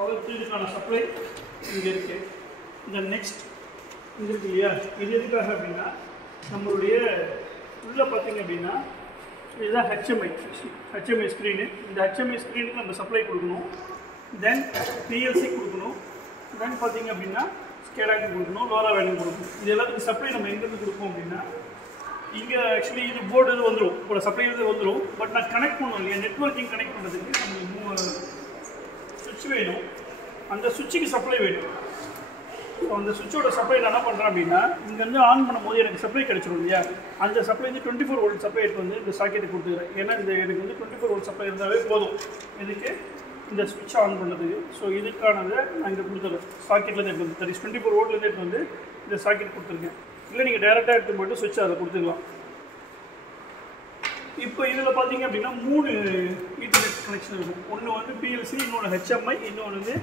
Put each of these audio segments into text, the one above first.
Power இதுக்கான supply இங்கே இருக்குது. இந்த நெக்ஸ்ட் இங்கே இருக்கு இல்லையா, இது எதுக்காக அப்படின்னா நம்மளுடைய உள்ளே பார்த்தீங்க அப்படின்னா இதுதான் ஹெச்எம்ஐ ஸ்க்ரீனு. இந்த ஹெச்எம்ஐ ஸ்க்ரீனுக்கு நம்ம சப்ளை கொடுக்கணும், தென் பிஎல்சி கொடுக்கணும், தென் பார்த்தீங்க அப்படின்னா ஸ்கேடாக்கு கொடுக்கணும், லோரா வேல்யூ கொடுக்கணும். இது எல்லாத்துக்கும் சப்ளை நம்ம எங்கேருந்து கொடுப்போம் அப்படின்னா இங்கே ஆக்சுவலி இது போர்டு இது வந்துடும், இப்போ சப்ளை இது வந்துடும். பட் நான் கனெக்ட் பண்ணணும் இல்லையா, நெட்வொர்க்கிங் கனெக்ட் பண்ணுறதுக்கு நம்மளுக்கு சுவிட்ச் வேணும், அந்த சுவிட்சுக்கு சப்ளை வேணும். ஸோ அந்த சுவிட்சோட சப்ளை நான் என்ன பண்ணுறேன் அப்படின்னா இங்கேருந்து ஆன் பண்ணும்போது எனக்கு சப்ளை கிடச்சிடும் இல்லையா, அந்த சப்ளை வந்து 24 வோல்ட் சப்ளை எடுத்து வந்து இந்த சாக்கெட்டு கொடுத்துக்கிறேன். ஏன்னா இந்த எனக்கு வந்து 24 வோல்ட் சப்ளை இருந்தாலே போதும் இதுக்கு இந்த ஸ்விட்ச் ஆன் பண்ணுறதுக்கு. ஸோ இதுக்கானதை நான் இங்கே கொடுத்துருவேன், சாக்கெட்லேருந்து எடுத்து வந்து 24 வோல்ட்லேருந்து எடுத்து வந்து இந்த சாக்கெட் கொடுத்துருக்கேன். இல்லை நீங்கள் டேரெக்டாக எடுத்து போய்ட்டு சுவிட்ச் அதை கொடுத்துக்கலாம். இப்போ இதில் பார்த்தீங்க அப்படின்னா 3 ஈத்தர்நெட் கனெக்ஷன் இருக்கும். ஒன்று வந்து பிஎல்சி, இன்னொன்று ஹெச்எம்ஐ, இன்னொன்று வந்து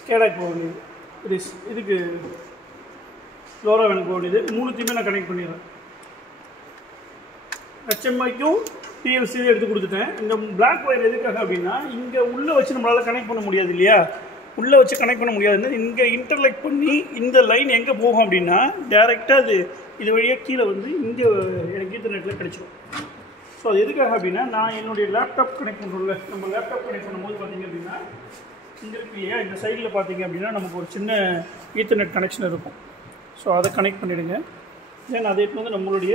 ஸ்கேடாக் போக வேண்டியது, இதுக்கு லோரா வேணும் போக வேண்டியது. 3த்தையுமே நான் கனெக்ட் பண்ணிடுறேன். ஹெச்எம்ஐக்கும் பிஎல்சியும் எடுத்து கொடுத்துட்டேன். இந்த பிளாக் ஒயர் எதுக்காக அப்படின்னா இங்கே உள்ளே வச்சு நம்மளால் கனெக்ட் பண்ண முடியாது இல்லையா, உள்ளே வச்சு கனெக்ட் பண்ண முடியாதுன்னு இங்கே இன்டர்லெக்ட் பண்ணி இந்த லைன் எங்கே போகும் அப்படின்னா டேரெக்டாக இது வழியாக கீழே வந்து இங்கே எனக்கு ஈத்தர்நெட்டில் கிடச்சிடும். ஸோ அது எதுக்காக அப்படின்னா நான் என்னுடைய லேப்டாப் கனெக்ட் பண்ணுறோம்ல, நம்ம லேப்டாப் கனெக்ட் பண்ணும்போது பார்த்தீங்க அப்படின்னா இங்கே இருக்கு இல்லையா, இந்த சைடில் பார்த்தீங்க அப்படின்னா நமக்கு ஒரு சின்ன ஈத்தர்நெட் கனெக்ஷன் இருக்கும். ஸோ அதை கனெக்ட் பண்ணிவிடுங்க. தென் அதை வந்து நம்மளுடைய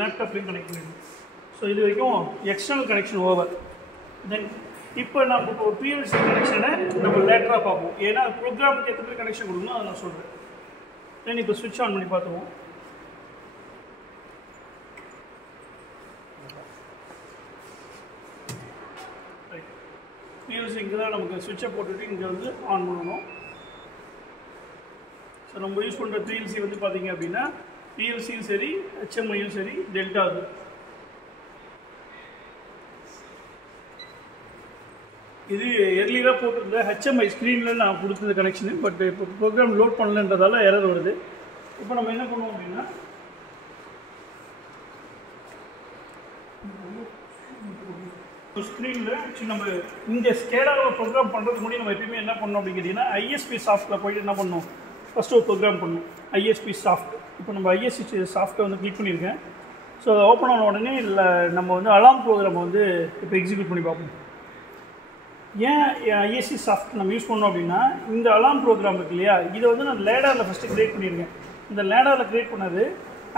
லேப்டாப்லேயும் கனெக்ட் பண்ணிவிடுங்க. ஸோ இது வரைக்கும் எக்ஸ்டர்னல் கனெக்ஷன் ஓவர். தென் இப்போ நம்ம இப்போ பிஎல்சி கனெக்ஷனை நம்ம லேட்டராக பார்ப்போம், ஏன்னா ப்ரோக்ராமுக்கு எத்தனை பேர் கனெக்ஷன் கொடுக்கணும் அதை நான் சொல்கிறேன். தென் இப்போ ஸ்விட்ச் ஆன் பண்ணி பார்த்துருவோம். பிஎல்சி இங்கே தான் நமக்கு ஸ்விட்சை போட்டுட்டு இங்கே வந்து ஆன் பண்ணணும். ஸோ நம்ம யூஸ் பண்ணுற பிஎல்சி வந்து பார்த்தீங்க அப்படின்னா பிஎல்சியும் சரி ஹெச்எம்ஐயும் சரி டெல்டா அது. இது எர்லியராக போட்டிருந்த ஹெச்எம்ஐ ஸ்க்ரீனில் நான் கொடுத்தது கனெக்ஷனு. பட் இப்போ ப்ரோக்ராம் லோட் பண்ணலன்றதால எரர் வருது. இப்போ நம்ம என்ன பண்ணுவோம் அப்படின்னா ஸ்க்ரீனில் ஆக்சுவலி நம்ம இந்த ஸ்கேடாவில் ப்ரோக்ராம் பண்ணுறதுக்கு முன்னாடி நம்ம எப்பயுமே என்ன பண்ணோம் அப்படின்னு கேட்டிங்கன்னா ஐஎஸ்பி சாஃப்ட்டில் போய்ட்டு என்ன பண்ணணும், ஃபஸ்ட்டு ஒரு ப்ரோக்ராம் பண்ணணும் ஐஎஸ்பி சாஃப்ட். இப்போ நம்ம ஐஎஸ்பி சாஃப்ட்டை வந்து கிளிக் பண்ணியிருக்கேன். ஸோ அதை ஓப்பன் ஆன உடனே இல்லை நம்ம வந்து அலாம் ப்ரோக்ராமை வந்து இப்போ எக்ஸிக்யூட் பண்ணி பார்ப்போம். ஏன் ஐஎஸ்சி சாஃப்ட் நம்ம யூஸ் பண்ணோம் அப்படின்னா இந்த அலாம் ப்ரோக்ராம் இருக்கு இல்லையா, இதை வந்து நான் லேடரில் ஃபஸ்ட்டு க்ரியேட் பண்ணியிருக்கேன். இந்த லேடரில் க்ரியேட் பண்ணது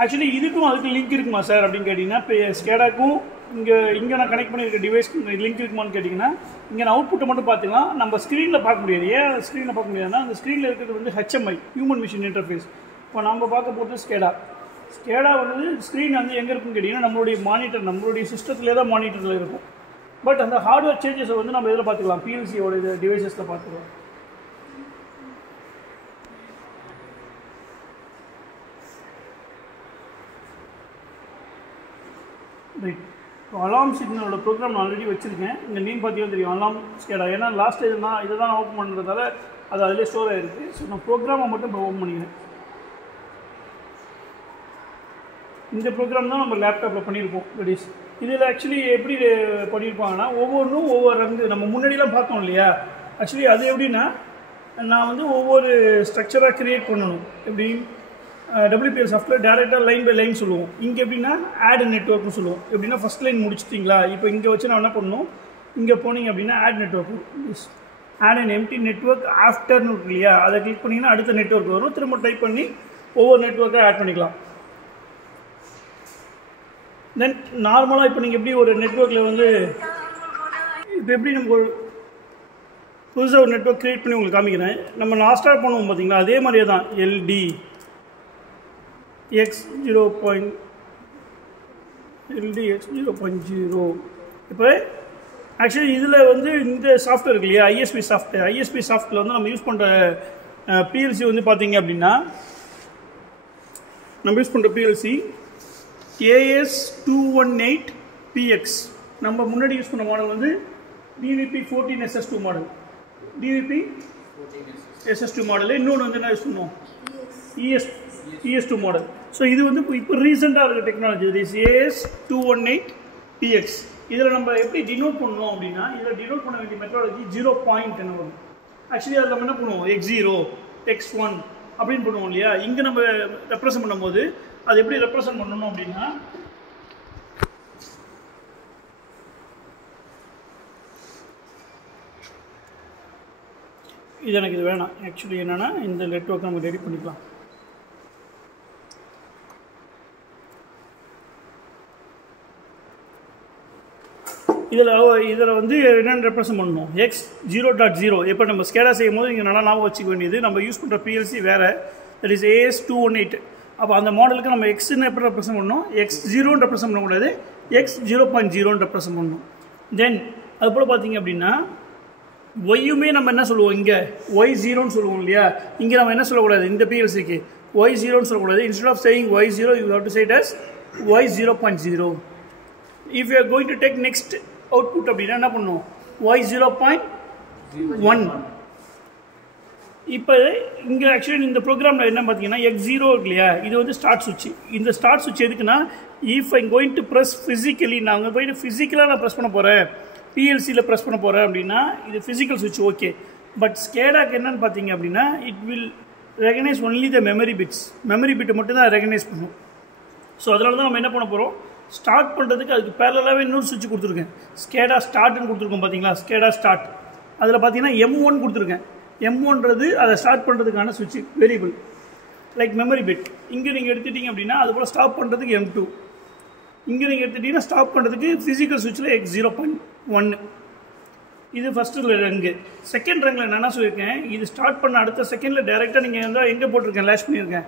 ஆக்சுவலி இதுக்கும் அதுக்கு லிங்க் இருக்குமா சார் அப்படின்னு கேட்டிங்கன்னா இப்போ ஸ்கேடாக்கும் இங்கே நான் கனெக்ட் பண்ணியிருக்க டிவைஸ்க்கு லிங்க் இருக்குமான்னு கேட்டிங்கன்னா இங்கே நான் அவுட்புட்டை மட்டும் பார்த்துக்கலாம், நம்ம ஸ்க்ரீனில் பார்க்க முடியாது. ஏன் ஸ்க்ரீனில் பார்க்க முடியாதுன்னா அந்த ஸ்க்ரீனில் இருக்கிறது வந்து ஹெச்எம்ஐ ஹியூமன் மிஷின் இன்டர்ஃபேஸ். இப்போ நம்ம பார்க்க போகிறது ஸ்கேடா வந்து ஸ்க்ரீன் வந்து எங்கே இருக்குன்னு கேட்டிங்கன்னா நம்மளுடைய மானிட்டர், நம்மளுடைய சிஸ்டத்துலேயே தான் மானிட்டரில் இருக்கும். பட் அந்த ஹார்ட்வேர் சேஞ்சஸை வந்து நம்ம இதில் பார்த்துக்கலாம், பிஎல்சியோட இது டிவைசஸில் பார்த்துக்கலாம். ரைட், இப்போ அலாம் சிக்னலோட ப்ரோக்ராம் நான் ஆல்ரெடி வச்சுருக்கேன். இந்த நேம் பார்த்தீங்கன்னா தெரியும் அலாம் ஸ்கேடா. ஏன்னா லாஸ்ட் இதை தான் ஓப்பன் பண்ணுறதால அது அதிலே ஸ்டோர் ஆகிருக்கு. ஸோ நான் ப்ரோக்ராமை மட்டும் இப்போ ஓப்பன் பண்ணிக்கிறேன். இந்த ப்ரோக்ராம் தான் நம்ம லேப்டாப்பில் பண்ணியிருப்போம் ரெடிஸ். இதில் ஆக்சுவலி எப்படி பண்ணியிருப்பாங்கன்னா ஒவ்வொன்றும் ஒவ்வொரு ரங்கு நம்ம முன்னாடிலாம் பார்த்தோம் இல்லையா, ஆக்சுவலி அது எப்படின்னா நான் வந்து ஒவ்வொரு ஸ்ட்ரக்சராக க்ரியேட் பண்ணணும். எப்படி WPL சாஃப்ட்வேர் டேரெக்டாக லைன் பை லைன் சொல்லுவோம். இங்கே எப்படின்னா ஆட் நெட்வொர்க்னு சொல்லுவோம். எப்படின்னா ஃபஸ்ட் லைன் முடிச்சிட்டிங்களா, இப்போ இங்கே வச்சு நான் என்ன பண்ணணும், இங்கே போனீங்க அப்படின்னா add network, add and empty network ஆஃப்டர்னு இருக்கு இல்லையா, அதை கிளிக் பண்ணிங்கன்னா அடுத்த நெட்வொர்க் வரும். திரும்ப டைப் பண்ணி ஒவ்வொரு நெட்வொர்க்காக ஆட் பண்ணிக்கலாம். தென் நார்மலாக இப்போ நீங்கள் எப்படி ஒரு நெட்வொர்க்கில் வந்து இப்போ எப்படி நம்ம ஒரு புதுசாக ஒரு நெட்வொர்க் க்ரியேட் பண்ணி உங்களுக்கு காமிக்கிறேன். நம்ம லாஸ்ட்டாக பண்ணுவோம் பார்த்தீங்களா, அதே மாதிரியே தான் LD X0. இப்போ ஆக்சுவலி இதில் வந்து இந்த சாஃப்ட்வேர் இருக்கு இல்லையா ஐஎஸ்பி சாஃப்ட்டில் வந்து நம்ம யூஸ் பண்ணுற பிஎல்சி வந்து பார்த்தீங்க அப்படின்னா நம்ம யூஸ் பண்ணுற பிஎல்சி AS218PX. நம்ம முன்னாடி யூஸ் பண்ண மாடல் வந்து DVP14SS2 மாடல். DVP14SS2 model. இன்னொன்று வந்து என்ன யூஸ் பண்ணுவோம் ES2 மாடல். ஸோ இது வந்து இப்போ ரீசெண்டாக இருக்கிற டெக்னாலஜி இது AS218PX. இதில் நம்ம எப்படி டினோட் பண்ணணும் அப்படின்னா இதில் டினோட் பண்ண வேண்டிய மெத்தடாலஜி 0 பாயிண்ட் என்ன வரும். ஆக்சுவலி அதில் நம்ம என்ன பண்ணுவோம் x0 x1 அப்படின்னு பண்ணுவோம் இல்லையா. இங்கே நம்ம ரெப்ரசன்ட் பண்ணும்போது அது எப்படி ரெப்ரசன்ட் பண்ணணும் அப்படின்னா இது எனக்கு இது வேணாம். ஆக்சுவலி என்னென்னா இந்த நெட்வொர்க் நம்ம ரெடி பண்ணிக்கலாம். இதில் வந்து என்னென்னு ரெப்ரசன்ட் பண்ணணும் x0.0. இப்போ நம்ம ஸ்கேடா செய்யும் போது இங்கே நல்லா ஞாபகம் வச்சுக்க வேண்டியது நம்ம யூஸ் பண்ணுற PLC வேறு, தட் இஸ் AS218. அப்போ அந்த மாடலுக்கு நம்ம எக்ஸ்ன்னு எப்படி ரெப்ரசன்ட் பண்ணணும், x0 ரெப்ரசன்ட் பண்ணக்கூடாது, x0.0 ரெப்ரசன்ட் பண்ணணும். தென் அது போல் பார்த்தீங்க அப்படின்னா ஒய்யுமே நம்ம என்ன சொல்லுவோம், இங்கே y0ன்னு சொல்லுவோம் இல்லையா. இங்கே நம்ம என்ன சொல்லக்கூடாது, இந்த PLCக்கு y0ன்னு சொல்லக்கூடாது. Instead of saying y0 you have to say it as y0.0. if you are going to take next output அப்படின்னா என்ன பண்ணுவோம், y0.1. இப்போ இங்கே ஆக்சுவலி இந்த ப்ரோக்ராமில் என்ன பார்த்தீங்கன்னா x0 இருக்கு இல்லையா, இது வந்து ஸ்டார்ட் சுவிட்ச். இந்த ஸ்டார்ட் சுவிட்ச் எதுக்குன்னா if I going to press physically, நான் அங்கே போயிட்டு ஃபிசிக்கலாக நான் ப்ரெஸ் பண்ண போகிறேன், PLCயில் ப்ரெஸ் பண்ண போகிறேன் அப்படின்னா இது ஃபிசிக்கல் சுவிட்ச் ஓகே. பட் ஸ்கேடாக்கு என்னன்னு பார்த்தீங்க அப்படின்னா it will recognise only the memory bits. Memory பிட்டை மட்டும் தான் ரெகனைஸ் பண்ணும். ஸோ அதனால தான் நம்ம என்ன பண்ண போகிறோம், ஸ்டார்ட் பண்ணுறதுக்கு அதுக்கு பேரலாகவே இன்னொரு சுவிட்ச் கொடுத்துருக்கேன். ஸ்கேடா ஸ்டார்ட்னு கொடுத்துருக்கோம் பார்த்தீங்களா, ஸ்கேடா ஸ்டார்ட். அதில் பார்த்தீங்கன்னா M1 கொடுத்துருக்கேன். M1ன்றது அதை ஸ்டார்ட் பண்ணுறதுக்கான சுவிட்ச் வேரியபிள் லைக் மெமரி பிட். இங்கே நீங்கள் எடுத்துட்டீங்க அப்படின்னா அது போல் ஸ்டாப் பண்ணுறதுக்கு M2. இங்கே நீங்கள் எடுத்துட்டீங்கன்னா ஸ்டாப் பண்ணுறதுக்கு ஃபிசிக்கல் சுவிட்சில் x0.1. இது ஃபஸ்ட்டு ரங்கு. செகண்ட் ரங்கில் நான் என்ன சொல்லியிருக்கேன், இது ஸ்டார்ட் பண்ண அடுத்த செகண்டில் டேரெக்டாக நீங்கள் வந்து எங்கே போட்டிருக்கேன், லேஷ் பண்ணியிருக்கேன்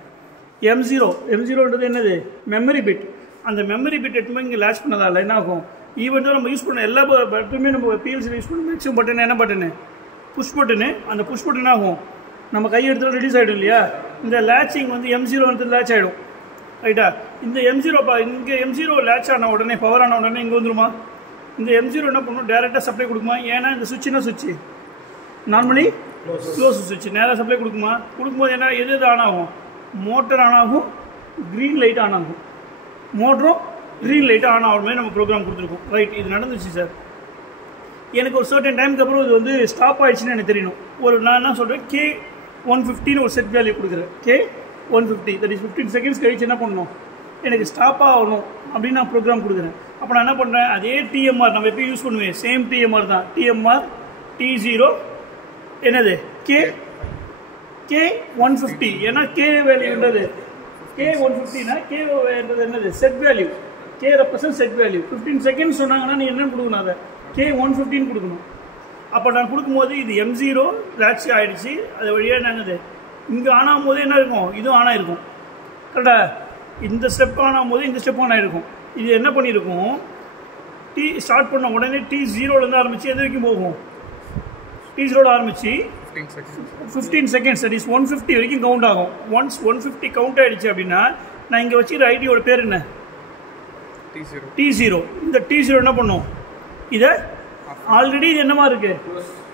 M0. M0ன்றது என்னது, மெமரி பிட். அந்த மெமரி பிட் எட்டுமே இங்கே லேஷ் பண்ணதால் என்ன ஆகும், ஈவன் தான் நம்ம யூஸ் பண்ண எல்லா பட்டனுமே நம்ம PLCயில் யூஸ் பண்ண மேக்ஸிமம் பட்டன் என்ன பட்டனு, புஷ் பட்டனு. அந்த புஷ் பட்டன் ஆகும் நம்ம கை எடுத்தாலும் ரிலீஸ் ஆகிடும் இல்லையா. இந்த லேச்சிங் வந்து M0 வந்து லேட்ச் ஆகிடும் ரைட்டா. இந்த M0 இங்கே M0 லேட்ச் ஆன உடனே, பவர் ஆன உடனே இங்கே வந்துருமா, இந்த M0 என்ன பண்ணணும், டேரெக்டாக சப்ளை கொடுக்குமா. ஏன்னா இந்த சுவிட்ச் என்ன சுவிட்ச், நார்மலி க்ளோஸ் சுவிட்ச், நேராக சப்ளை கொடுக்குமா. கொடுக்கும்போது என்ன, எது எது ஆன் ஆகும், மோட்டர் ஆன் ஆகும், க்ரீன் லைட் ஆன் ஆகும். மோட்டரும் க்ரீன் லைட்டு ஆன் ஆகுமே நம்ம ப்ரோக்ராம் கொடுத்துருக்கோம். ரைட், இது நடந்துச்சு சார். எனக்கு ஒரு சர்டன் டைமுக்கு அப்புறம் இது வந்து ஸ்டாப் ஆகிடுச்சுன்னு எனக்கு தெரியணும். நான் என்ன சொல்கிறேன், K150 ஒரு செட் வேல்யூ கொடுக்குறேன். K150 தட் இஸ் 15 செகண்ட்ஸ் கழிச்சு என்ன பண்ணணும், எனக்கு ஸ்டாப் ஆகணும் அப்படின்னு நான் ப்ரோக்ராம் கொடுக்குறேன். அப்போ நான் என்ன பண்ணுறேன், அதே TMR நம்ம எப்போ யூஸ் பண்ணுவேன், சேம் TMR தான். TMR T0 என்னது K150. ஏன்னா K வேல்யூன்றது K150னா K என்னது, set value. K represent set value. 15 seconds சொன்னாங்கன்னா நீ என்ன கொடுக்கணும், அதை K150 கொடுக்கணும். அப்போ நான் கொடுக்கும்போது இது M0 லேட்ச் ஆகிடுச்சு. அது வழியாக என்னது இங்கே ஆன் ஆகும் போது என்ன இருக்கும், இதுவும் ஆன் ஆகிருக்கும் கரெக்டா. இந்த ஸ்டெப் ஆன் ஆகும் போது இந்த ஸ்டெப் ஆன் ஆகிருக்கும். இது என்ன பண்ணியிருக்கும், ஸ்டார்ட் பண்ண உடனே T0லேருந்து ஆரம்பித்து எது வரைக்கும் போகும், T0 ஆரம்பித்து 15 செகண்ட்ஸ் தட் இஸ் 150 வரைக்கும் கவுண்ட் ஆகும். ஒன்ஸ் 150 கவுண்ட் ஆகிடுச்சு அப்படின்னா நான் இங்கே வச்சுக்கிற ஐடியோட பேர் என்ன, T0. இந்த T0 என்ன பண்ணும், இதை ஆல்ரெடி இது என்னமா இருக்குது,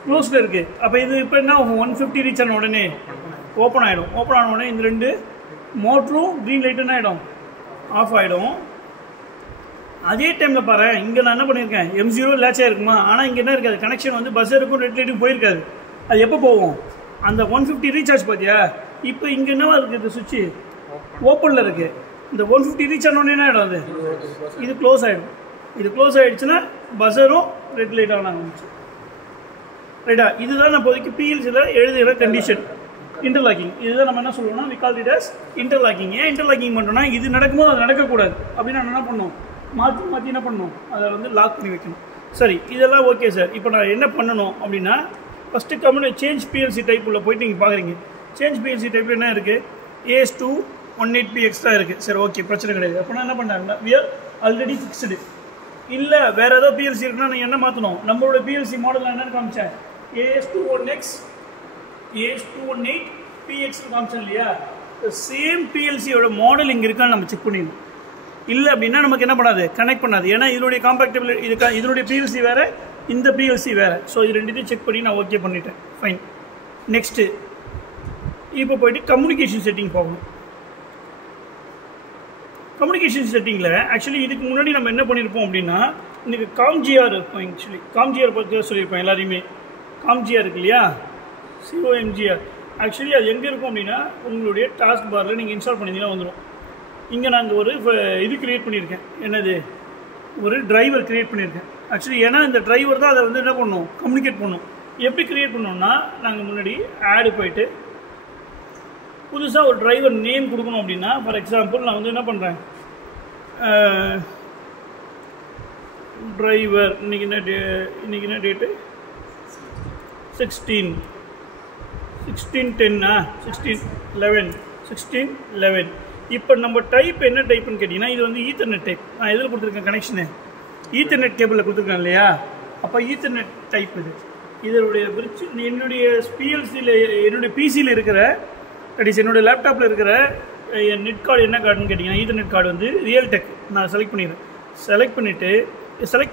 க்ளோஸில் இருக்குது. அப்போ இது இப்போ என்ன ஆகும், 150 ரீச் ஆன உடனே ஓப்பன் ஆகிடும். ஓப்பன் ஆன உடனே இந்த ரெண்டு மோட்டரும் க்ரீன் லைட் என்ன ஆகிடும், ஆஃப் ஆகிடும். அதே டைமில் பாரு, இங்கே நான் என்ன பண்ணியிருக்கேன், M0 லேட்ச் ஆகிருக்குமா. ஆனால் இங்கே என்ன இருக்காது, கனெக்ஷன் வந்து பஸ்ஸருக்கும் ரெட் லைட்டுக்கும் போயிருக்காது. அது எப்போ போகும், அந்த 150 ரீசார்ஜ் பார்த்தியா. இப்போ இங்கே என்னவா இருக்குது, இந்த சுவிட்சு ஓப்பனில் இருக்குது. இந்த 150 ரீச் ஆனோடனே என்ன ஆகிடும், அது இது க்ளோஸ் ஆகிடும். இது க்ளோஸ் ஆகிடுச்சுன்னா பஸ்ஸரும் ரெட் லைட் ஆன் ஆரம்பிச்சு ரைட்டா. இதுதான் நான் இப்போதைக்கு PLCயில் எழுதுகிற கண்டிஷன், இன்டர்லாக்கிங். இதுதான் நம்ம என்ன சொல்லுவோம்னா we call it as interlocking. ஏன் இன்டர்லாக்கிங் பண்ணுறோம்னா இது நடக்கும்போது அது நடக்கக்கூடாது அப்படின்னு நான் என்ன பண்ணணும், மாற்றி என்ன பண்ணணும், அதை வந்து லாக் பண்ணி வைக்கணும். சரி, இதெல்லாம் ஓகே சார். இப்போ நான் என்ன பண்ணணும் அப்படின்னா ஃபஸ்ட்டு சேஞ்ச் PLC டைப் உள்ள போயிட்டு நீங்கள் பார்க்குறீங்க. சேஞ்ச் PLC டைப்பில் என்ன இருக்குது, AS218P எக்ஸ்ட்ரா இருக்குது. சரி ஓகே, பிரச்சனை கிடையாது. அப்போ நான் என்ன பண்ணாங்கன்னா we are already fixed. இல்லை வேறு ஏதோ PLC இருக்குன்னா நீங்கள் என்ன மாற்றணும், நம்மளோட PLC மாடலில் என்னென்னு காமிச்சேன், AS218X AS218PX காமிச்சேன் இல்லையா. சேம் PLCயோட மாடல் இங்கே இருக்கான்னு நம்ம செக் பண்ணிடணும். இல்லை அப்படின்னா நமக்கு என்ன பண்ணாது, கனெக்ட் பண்ணாது. ஏன்னா இதனுடைய காம்பேக்டபிள் இதனுடைய PLC வேறு, இந்த PLC வேறு. ஸோ இது ரெண்டுத்தையும் செக் பண்ணி நான் ஓகே பண்ணிட்டேன். ஃபைன். நெக்ஸ்ட்டு இப்போ போய்ட்டு கம்யூனிகேஷன் செட்டிங் போகணும். கம்யூனிகேஷன் செட்டிங்கில் ஆக்சுவலி இதுக்கு முன்னாடி நம்ம என்ன பண்ணியிருப்போம் அப்படின்னா இன்றைக்கி COMGR இருக்கும். ஆக்சுவலி COMGR பற்றி சொல்லியிருப்போம் எல்லாரையுமே. COMGR இருக்கு இல்லையா, COMGR. ஆக்சுவலி அது எங்கே இருக்கும் அப்படின்னா உங்களுடைய டாஸ்க் பாரில் நீங்கள் இன்ஸ்டால் பண்ணிங்கன்னா வந்துடும். இங்கே நாங்கள் ஒரு இது க்ரியேட் பண்ணியிருக்கேன். என்னது, ஒரு டிரைவர் க்ரியேட் பண்ணியிருக்கேன். ஆக்சுவலி ஏன்னா இந்த டிரைவர் தான் அதை வந்து என்ன பண்ணணும், கம்யூனிகேட் பண்ணணும். எப்படி க்ரியேட் பண்ணோம்னா, நாங்கள் முன்னாடி ஆடு போயிட்டு புதுசாக ஒரு டிரைவர் நேம் கொடுக்கணும் அப்படின்னா, ஃபார் எக்ஸாம்பிள் நான் வந்து என்ன பண்ணுறேன், டிரைவர் இன்றைக்கி என்ன டேட்டு 16/10 இப்போ நம்ம டைப் என்ன டைப்புன்னு கேட்டிங்கன்னா, இது வந்து ஈத்தர்நெட் டைப். நான் எதில் கொடுத்துருக்கேன் கனெக்ஷனு, ஈத்தர்நெட் கேபிளில் கொடுத்துருக்கேன் இல்லையா. அப்போ ஈத்தர்நெட் டைப் இதனுடைய என்னுடைய பிஎல்சியில் என்னுடைய பிசியில் இருக்கிற என்னுடைய லேப்டாப்பில் இருக்கிற நெட் கார்டு என்ன கார்டுன்னு கேட்டிங்கன்னா, ஈத்தர்நெட் கார்டு வந்து ரியல் டெக் நான் செலக்ட் பண்ணிடுறேன். செலக்ட்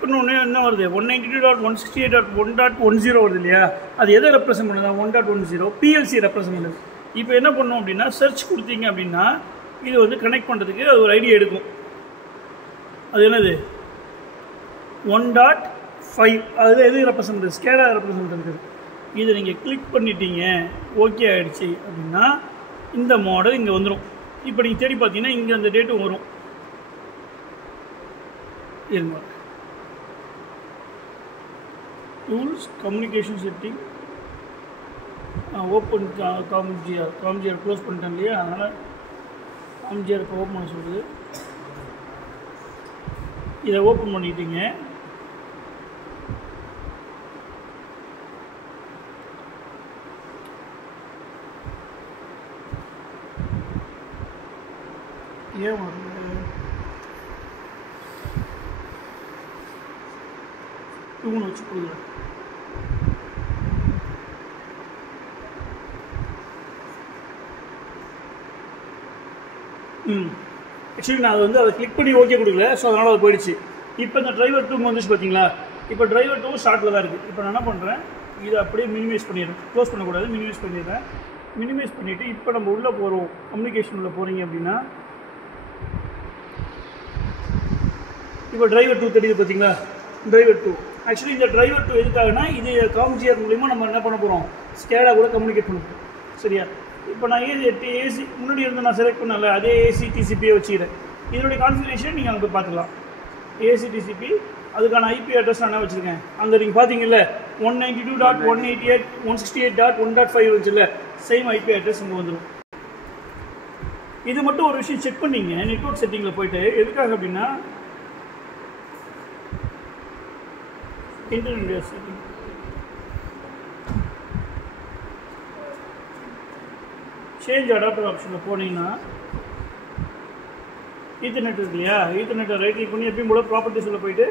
பண்ண உடனே என்ன வருது, 192.168.1.10 வருது இல்லையா. அது எதை ரெப்ரசென்ட் பண்ணுது, 1.10 பிஎல்சி ரெப்ரசென்ட் பண்ணுது. இப்போ என்ன பண்ணோம் அப்படின்னா, சர்ச் கொடுத்தீங்க அப்படின்னா இது வந்து கனெக்ட் பண்ணுறதுக்கு அது ஒரு ஐடியா எடுக்கும். அது என்னது 1.5, அது எது ரெப்ரசென்ட் பண்ணுது, ஸ்கேடா ரெப்ரசென்ட் பண்ணுறது. இதை நீங்கள் கிளிக் பண்ணிட்டீங்க, ஓகே ஆகிடுச்சு அப்படின்னா இந்த மாடல் இங்கே வந்துடும். இப்போ நீங்கள் தேடி பார்த்தீங்கன்னா இங்கே அந்த டேட்டும் வரும். இருங்க, டூல்ஸ் கம்யூனிகேஷன் செட்டிங் ஓப்பன் காம்ஜிஆர் க்ளோஸ் பண்ணிட்டேன் இல்லையா. அதனால் காம்ஜிஆர் இப்போ ஓப்பன் பண்ண சொல்லுது. இதை ஓப்பன் பண்ணிட்டீங்க. ஏன் வருது, டூன்னு வச்சு கொடுக்குறேன். ஆக்சுவலி நான் வந்து அதை கிளிக் பண்ணி ஓகே கொடுக்கல, ஸோ அதனால் அது போயிடுச்சு. இப்போ இந்த டிரைவர் 2 வந்துச்சு பார்த்தீங்களா. இப்போ டிரைவர் 2 ஷார்ட்டில் தான் இருக்குது. இப்போ நான் என்ன பண்ணுறேன், இதை அப்படியே மினிமைஸ் பண்ணிடுறேன். க்ளோஸ் பண்ணக்கூடாது, மினிமைஸ் பண்ணிடுறேன். மினிமைஸ் பண்ணிவிட்டு இப்போ நம்ம உள்ளே போகிறோம், கம்யூனிகேஷன் உள்ளே போகிறீங்க அப்படின்னா இப்போ டிரைவர் 2 தெரியுது பார்த்தீங்களா. டிரைவர் 2 ஆக்சுவலி இந்த டிரைவர் 2 எதுக்காகனா, இது காம்ஜிஆர் மூலிமா நம்ம என்ன பண்ண போகிறோம், ஸ்கேடா கூட கம்யூனிகேட் பண்ண போகிறோம். சரியா. இப்போ நான் ஏசி முன்னாடி இருந்து நான் செலக்ட் பண்ணல, அதே ஏசி டிசிபியை வச்சுக்கிறேன். இதனுடைய கான்ஃபிகரேஷன் நீங்கள் அங்கே போய் பார்த்துக்கலாம். ஏசி டிசிபி அதுக்கான ஐபி அட்ரஸ் நான் என்ன வச்சுருக்கேன், அங்கே நீங்கள் பார்த்தீங்கல்ல 192.168.168.1.5 வந்துச்சுல்ல, சேம் ஐபி அட்ரஸ் இங்கே வந்துடும். இது மட்டும் ஒரு விஷயம் செக் பண்ணிங்க நெட்வொர்க் செட்டிங்கில் போயிட்டு. எதுக்காக அப்படின்னா, இன்டர்நெட் செட்டிங் சேஞ்ச் அடாப்டர் ஆப்ஷனில் போனீங்கன்னா ஈத்தர்நெட் இருக்கு இல்லையா, ஈத்தர்நெட்டை ரைட் கிளிக் பண்ணி எப்பயும் போல ப்ராப்பர்ட்டிஸில் போயிட்டு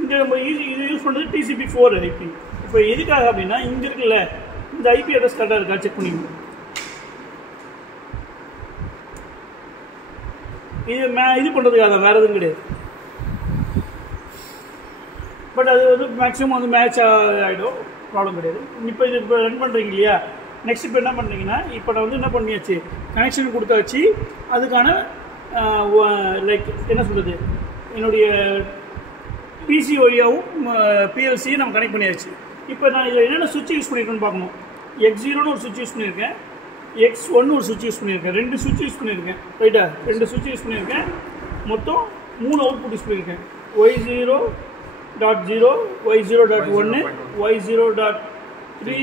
இங்கே நம்ம இது யூஸ் பண்ணுறது TCP/4 ஐபி. இப்போ எதுக்காக அப்படின்னா, இங்கே இருக்குல்ல இந்த ஐபி அட்ரஸ் கரெக்டாக இருக்கா செக் பண்ணிக்கணும். இது பண்ணுறதுக்காக வேறு எதுவும் கிடையாது. பட் அது வந்து மேக்ஸிமம் வந்து மேட்ச் ஆகிடும், ப்ராப்ளம் கிடையாது. இப்போ இது இப்போ ரன் பண்ணுறீங்க இல்லையா. நெக்ஸ்ட் இப்போ என்ன பண்ணுறீங்கன்னா, இப்போ நான் வந்து என்ன பண்ணியாச்சு, கனெக்ஷன் கொடுத்தாச்சு. அதுக்கான லைக் என்ன சொல்கிறது, என்னுடைய பிசி வழியாகவும் பிஎல்சியும் நம்ம கனெக்ட் பண்ணியாச்சு. இப்போ நான் இதில் என்னென்ன சுவிட்ச் யூஸ் பண்ணியிருக்கேன்னு பார்க்கணும். X0ன்னு ஒரு சுவிட்ச் யூஸ் பண்ணியிருக்கேன், X1 ஒரு சுவிட்ச் யூஸ் பண்ணியிருக்கேன், 2 சுவிட்ச் யூஸ் பண்ணியிருக்கேன். ரைட்டா, 2 சுவிட்ச் யூஸ் பண்ணியிருக்கேன். மொத்தம் 3 அவுட்புட் யூஸ் பண்ணியிருக்கேன். Y0.0, Y0.1, Y0.3,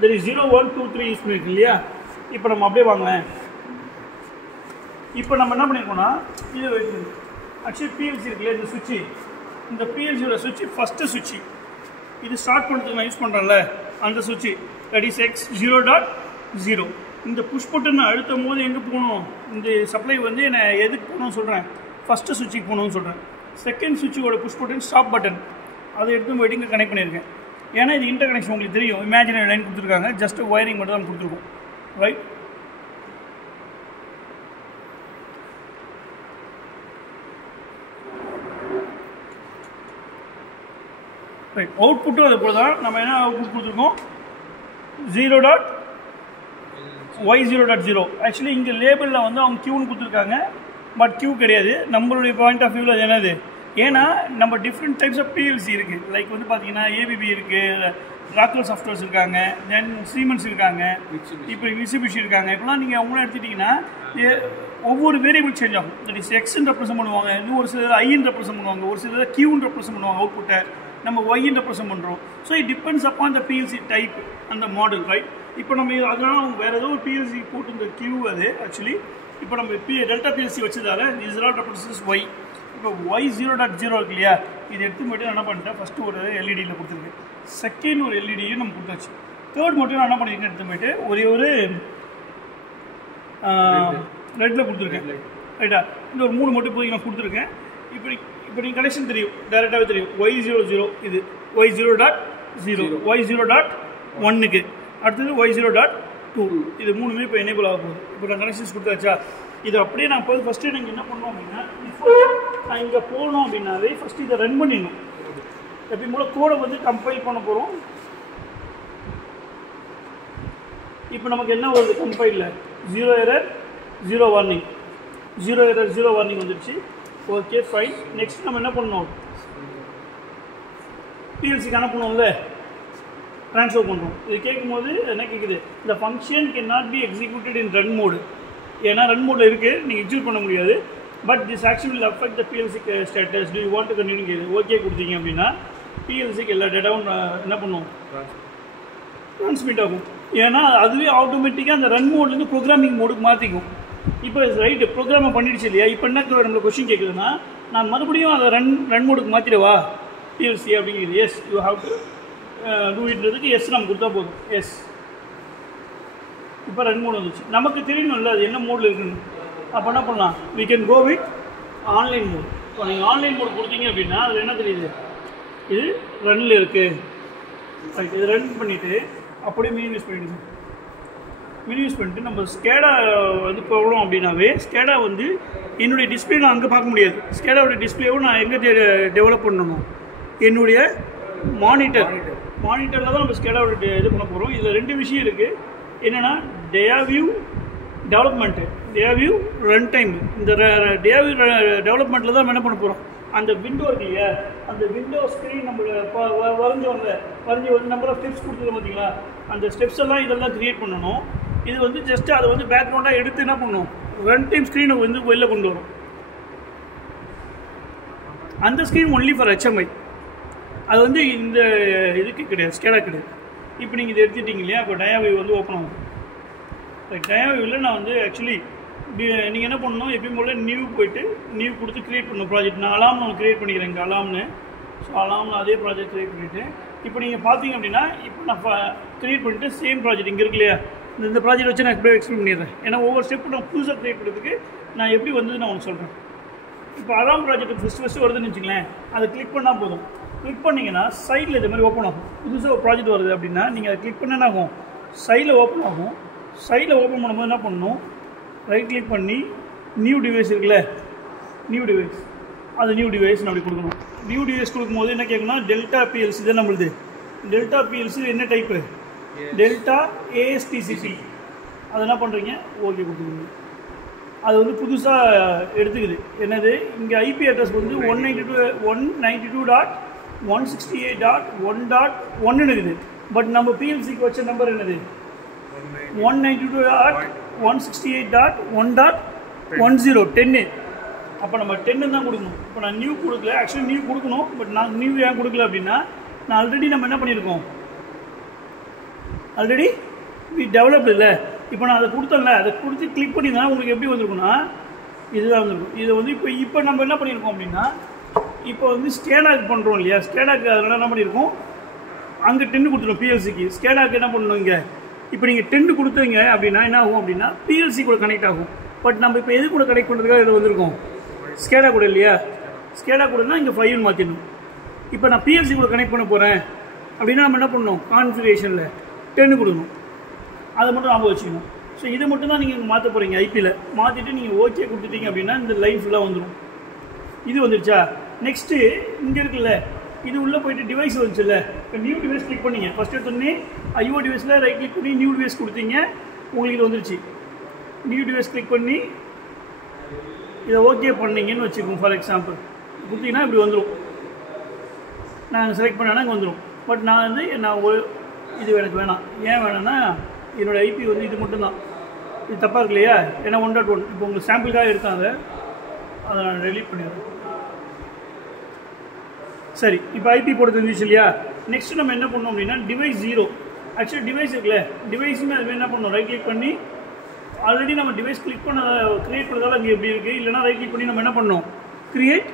that is 0, 1, 2, 3 use பண்ணியிருக்கேன் இல்லையா. இப்போ நம்ம அப்படியே வாங்கலாம். இப்போ நம்ம என்ன பண்ணியிருக்கோம்னா, இது வைக்கணும். ஆக்சுவலி பிஎல்சி இருக்குல்ல, இந்த சுவிட்சு, இந்த பிஎல்சியோட சுவிட்சு ஃபஸ்ட்டு சுவிட்சு, இது ஸ்டார்ட் பண்ணுறதுக்கு நான் யூஸ் பண்ணுறேன்ல அந்த சுவிட்சு, தட் இஸ் X0.0. இந்த புஷ் பட்டன் அழுத்தும் போது எங்கே போகணும், இந்த சப்ளை வந்து நான் எதுக்கு போகணும்னு சொல்கிறேன், ஃபஸ்ட்டு சுவிட்சுக்கு போகணும்னு சொல்கிறேன். செகண்ட் சுவிட்சோட புஷ் பட்டன் ஸ்டாப் பட்டன், அதை எடுத்து போய்ட்டு இங்கே கனெக்ட் பண்ணியிருக்கேன். ஏன்னா இது இன்டர் கனெக்ஷன் உங்களுக்கு தெரியும், இமேஜினரி லைன் கொடுத்துருக்காங்க, ஜஸ்ட் ஒயரிங் மட்டும் தான் கொடுத்துருக்கோம். Right, right. அவுட்புட்டும் அது போல் தான். நம்ம என்ன அவுட்புட் கொடுத்துருக்கோம், 0.Y0.0. ஆக்சுவலி இங்கே லேபிளில் வந்து அவங்க கியூன்னு கொடுத்துருக்காங்க, பட் கியூ கிடையாது. நம்மளுடைய பாயிண்ட் ஆஃப் வியூவில் அது என்னது ஏன்னா நம்ம டிஃப்ரெண்ட் டைப்ஸ் ஆஃப் பிஎல்சி இருக்குது. லைக் வந்து பார்த்தீங்கன்னா ஏபிபி இருக்குது, ராக்வெல் சாஃப்ட்வேர்ஸ் இருக்காங்க, தென் சீமென்ஸ் இருக்காங்க, இப்போ மிட்சுபிஷி இருக்காங்க. இப்போலாம் நீங்கள் அவங்களாம் எடுத்துட்டிங்கன்னா ஒவ்வொரு வேரியபிள் சேஞ்ச் ஆகும். தட் இஸ் எக்ஸ்ன்னு ரெப்ரசென்ட் பண்ணுவாங்க, இன்னும் ஒரு சிலர் ஐன்னு ரெப்ரசென்ட் பண்ணுவாங்க, ஒரு சிலர் கியூன்னு ரெப்ரசென்ட் பண்ணுவாங்க அவுட்புட்டை, நம்ம ஒய்ன்னு ரெப்ரசென்ட் பண்ணுறோம். So it depends upon the PLC type அந்த மாடல், ரைட்? இப்போ நம்ம அதனால வேறு ஏதோ ஒரு பிஎல்சி போட்டு இந்த கியூ அது ஆக்சுவலி இப்போ நம்ம டெல்டா பிஎல்சி வச்சதால இஸ் நாட் ரெப்ரசன்ஸ் ஒய். இப்போ Y0.0 இருக்கு இல்லையா, இது எடுத்து மட்டும் என்ன பண்ணிட்டேன், ஃபஸ்ட்டு ஒரு எல்இடியில் கொடுத்துருக்கேன், செகண்ட் ஒரு எல்இடியும் நம்ம கொடுத்தாச்சு, தேர்ட் மட்டும் நான் என்ன பண்ணியிருக்கேன் எடுத்து போயிட்டு ஒரே ஒரு ரெட்டில் கொடுத்துருக்கேன், ரைட்டா? இந்த ஒரு 3 மட்டும் போய் நான் கொடுத்துருக்கேன். இப்போ நீங்கள் கனெக்ஷன் தெரியும், டேரெக்டாகவே தெரியும். Y00 இது Y0.0, Y0.1க்கு அடுத்தது Y0.2, இது 3மே இப்போ எனேபிள் ஆக போகுது. இப்போ நான் கனெக்ஷன்ஸ் கொடுத்தாச்சா, இது அப்படியே நான் போய் ஃபஸ்ட்டு நீங்கள் என்ன பண்ணோம் அப்படின்னா, நான் இங்கே போகணும் அப்படின்னாவே ஃபஸ்ட்டு இதை ரன் பண்ணிடணும். எப்பயும் போல் கோடை வந்து கம்பைல் பண்ண போகிறோம். இப்போ நமக்கு என்ன வருது கம்பைலில், 0 எரர் 0 வார்னிங், 0 எரர் 0 வார்னிங் வந்துடுச்சு. Okay fine. நெக்ஸ்ட் நம்ம என்ன பண்ணணும், பிஎல்சிக்கு அனுப்பணும்ல, ட்ரான்ஸ்ஃபர் பண்ணுறோம். இது கேட்கும்போது என்ன கேட்குது, இந்த function can not be executed in run mode. ஏன்னா ரன் மோடில் இருக்குது, நீங்கள் எக்ஸிக்யூட் பண்ண முடியாது. But this actually will affect the PLC status. To you want to continue கேட்குது. ஓகே கொடுத்தீங்க அப்படின்னா பிஎல்சிக்கு எல்லா டேட்டாவும் என்ன பண்ணுவோம், ட்ரான்ஸ்மிட் ஆகும். ஏன்னா அதுவே ஆட்டோமேட்டிக்காக அந்த ரன் மோட்லேருந்து ப்ரோக்ராமிங் மோடுக்கு மாற்றிக்கும். இப்போ ரைட்டு ப்ரோக்ராமை பண்ணிடுச்சு இல்லையா, இப்போ என்ன நம்மளை கொஸ்டின் கேட்குதுன்னா, நான் மறுபடியும் அதை ரன் மோடுக்கு மாற்றிடவா பிஎல்சி அப்படிங்கிறது. Yes, you have to do இட்றதுக்கு எஸ் நம்ம கொடுத்தா போதும். எஸ், இப்போ ரன் மோட் வந்துச்சு. நமக்கு தெரியணும்ல அது என்ன மோடில் இருக்குன்னு. அப்போ என்ன பண்ணலாம், we can go with online mode. இப்போ நீங்கள் ஆன்லைன் மோட் கொடுத்தீங்க அப்படின்னா அதில் என்ன தெரியுது, இது ரன்னில் இருக்குது. ரைட், இது ரன் பண்ணிவிட்டு அப்படியே மினிமைஸ் பண்ணிவிடுங்க. மினிமைஸ் பண்ணிட்டு நம்ம ஸ்கேடா வந்து போகணும் அப்படின்னாவே, ஸ்கேடா வந்து என்னுடைய டிஸ்பிளே நான் அங்கே பார்க்க முடியாது. ஸ்கேடாவோட டிஸ்பிளேவும் நான் எங்கே டெவலப் பண்ணணும், என்னுடைய மானிட்டரில் தான் நம்ம ஸ்கேடாவோட இது பண்ண போகிறோம். இதில் 2 விஷயம் இருக்குது. என்னென்னா டேவியூ டெவலப்மெண்ட்டு, டேவியூ ரன் டைம். இந்த டேவியூ டெவலப்மெண்ட்டில் தான் நம்ம என்ன பண்ண போகிறோம், அந்த விண்டோ இருக்கு இல்லையா, அந்த விண்டோ ஸ்க்ரீன் நம்ம வரைஞ்சி வந்து நம்பர் ஆஃப் ஸ்டெப்ஸ் கொடுத்துருக்கோம் பார்த்தீங்களா, அந்த ஸ்டெப்ஸ் எல்லாம் இதெல்லாம் க்ரியேட் பண்ணணும். இது வந்து ஜஸ்ட்டு அதை வந்து பேக்ரவுண்டாக எடுத்து என்ன பண்ணணும், ரன் டைம் ஸ்க்ரீனை வந்து வெளில கொண்டு வரும். அந்த ஸ்க்ரீன் ஒன்லி ஃபார் HMI. அது வந்து இந்த இதுக்கு கிடையாது, ஸ்கேடா கிடையாது. இப்போ நீங்கள் இதை எடுத்துட்டீங்க இல்லையா, இப்போ டயாவியூ வந்து ஓப்பன் ஆகும். டயாவியூவில் நான் வந்து ஆக்சுவலி நீங்கள் என்ன பண்ணணும், எப்பயும் போல் நியூ போய்ட்டு நியூ கொடுத்து க்ரியேட் பண்ணணும் ப்ராஜெக்ட். நான் அலாம்னு ஒன்று க்ரியேட் பண்ணிக்கிறேன் இங்கே, அலாம்னு. ஸோ அலாம்னு அதே ப்ராஜெக்ட் க்ரியேட் பண்ணிவிட்டு இப்போ நீங்கள் பார்த்தீங்க அப்படின்னா, இப்போ நான் க்ரியேட் பண்ணிவிட்டு சேம் ப்ராஜெக்ட் இங்கே இருக்கு இல்லையா, இந்த ப்ராஜெக்ட் வச்சு நான் எப்படி எக்ஸ்பிளைன் பண்ணிடுறேன். ஏன்னா ஒவ்வொரு ஸ்டெப்பு நான் புதுசாக க்ரியேட் பண்ணுறதுக்கு நான் எப்படி வந்து நான் ஒன்று சொல்கிறேன். இப்போ அலாம் ப்ராஜெக்ட் ஃபஸ்ட்டு வருதுன்னு வச்சுங்களேன், அதை கிளிக் பண்ணால் போதும். கிளிக் பண்ணிங்கன்னா சைடில் இது மாதிரி ஓப்பன் ஆகும். புதுசாக ஒரு ப்ராஜெக்ட் வருது அப்படின்னா நீங்கள் அதை கிளிக் பண்ண ஆகும், சைடில் ஓப்பன் ஆகும். சைடில் ஓப்பன் பண்ணும்போது என்ன பண்ணணும், ரைட் கிளிக் பண்ணி நியூ டிவைஸ் இருக்குல்ல, நியூ டிவைஸ், அது நியூ டிவைஸ் அப்படி கொடுக்கணும். நியூ டிவைஸ் கொடுக்கும்போது என்ன கேட்கணும்னா, டெல்டா பிஎல்சி தான் நம்மளுது. டெல்டா பிஎல்சி என்ன டைப்பு, டெல்டா ASTCP. அது என்ன பண்ணுறீங்க, ஓகே கொடுத்துருங்க. அது வந்து புதுசாக எடுத்துக்குது. என்னது, இங்கே ஐபி அட்ரஸ் வந்து 192.168.1.1 இருக்குது. பட் நம்ம பிஎல்சிக்கு வச்ச நம்பர் என்னது, 192.168.1.10 10. அப்போ நம்ம 10 தான் கொடுக்கணும். இப்போ நான் நியூ கொடுக்கல, ஆக்சுவலி நியூ கொடுக்கணும். பட் நான் நியூ ஏன் கொடுக்கல அப்படின்னா, நான் ஆல்ரெடி நம்ம என்ன பண்ணியிருக்கோம், ஆல்ரெடி டெவலப்டு இல்லை. இப்போ நான் அதை கொடுத்தேன்ல, அதை கொடுத்து கிளிக் பண்ணியிருந்தேன்னா உங்களுக்கு எப்படி வந்திருக்குன்னா இதுதான் வந்திருக்கும். இதை வந்து இப்போ நம்ம என்ன பண்ணியிருக்கோம் அப்படின்னா, இப்போ வந்து ஸ்கேடாக்கு பண்ணுறோம் இல்லையா, ஸ்கேடாக்கு அதனால் என்ன பண்ணியிருக்கோம், அங்கே 10 கொடுத்துருவோம் பிஎல்சிக்கு. ஸ்கேடாக்கு என்ன பண்ணணும், இங்கே இப்போ நீங்கள் 10 கொடுத்தீங்க அப்படின்னா என்ன ஆகும் அப்படின்னா பிஎல்சி கூட கனெக்ட் ஆகும். பட் நம்ம இப்போ எது கூட கனெக்ட் பண்ணுறதுக்காக இதில் வந்திருக்கோம், ஸ்கேடா கூட இல்லையா. ஸ்கேடா கூடனா இங்கே 5 மாற்றிடணும். இப்போ நான் பிஎல்சி கூட கனெக்ட் பண்ண போகிறேன் அப்படின்னா நம்ம என்ன பண்ணணும், கான்ஃபிகரேஷனில் 10 கொடுக்கணும். அதை மட்டும் ஞாபகம் வச்சுக்கணும். ஸோ இதை மட்டும் தான் நீங்கள் மாற்ற போகிறீங்க. ஐபியில் மாற்றிட்டு நீங்கள் ஓகே கொடுத்துட்டீங்க அப்படின்னா இந்த லைன் ஃபுல்லாக வந்துடும். இது வந்துருச்சா. நெக்ஸ்ட்டு இங்கே இருக்குல்ல, இது உள்ளே போய்ட்டு டிவைஸ் வந்துச்சுல்ல. இப்போ நியூ டிவைஸ் கிளிக் பண்ணிங்க, ஃபஸ்ட் எடுத்தோடனே ஐஓ டிவைஸில் ரைட் கிளிக் பண்ணி நியூ டிவைஸ் கொடுத்தீங்க, உங்களுக்கு இது வந்துருச்சு. நியூ டிவைஸ் கிளிக் பண்ணி இதை ஓகே பண்ணிங்கன்னு வச்சுக்கோங்க. ஃபார் எக்ஸாம்பிள் கொடுத்தீங்கன்னா இப்படி வந்துடும். நான் செலக்ட் பண்ணேன்னா இங்கே வந்துடும். பட் நான் ஒரு இது எனக்கு வேணாம். ஏன் வேணாம்னா என்னோடய ஐபி இது மட்டும்தான். இது தப்பாக இருக்கு இல்லையா? ஏன்னா 1.1 இப்போ உங்களுக்கு சாம்பிளுக்காக இருக்காங்க, அதை நான் டெலீட் பண்ணிடுறேன். சரி, இப்போ ஐபி போட்டு இருந்துச்சு இல்லையா? நெக்ஸ்ட்டு நம்ம என்ன பண்ணோம் அப்படின்னா டிவைஸ் 0. ஆக்சுவலி டிவைஸ் இருக்குல்ல, டிவைஸுமே அது என்ன பண்ணணும், ரைட் கிளிக் பண்ணி ஆல்ரெடி நம்ம டிவைஸ் கிளிக் பண்ண க்ரியேட் பண்ணுறதால அங்கே எப்படி இருக்குது, இல்லைனா ரைட் கிளிக் பண்ணி நம்ம என்ன பண்ணணும், க்ரியேட்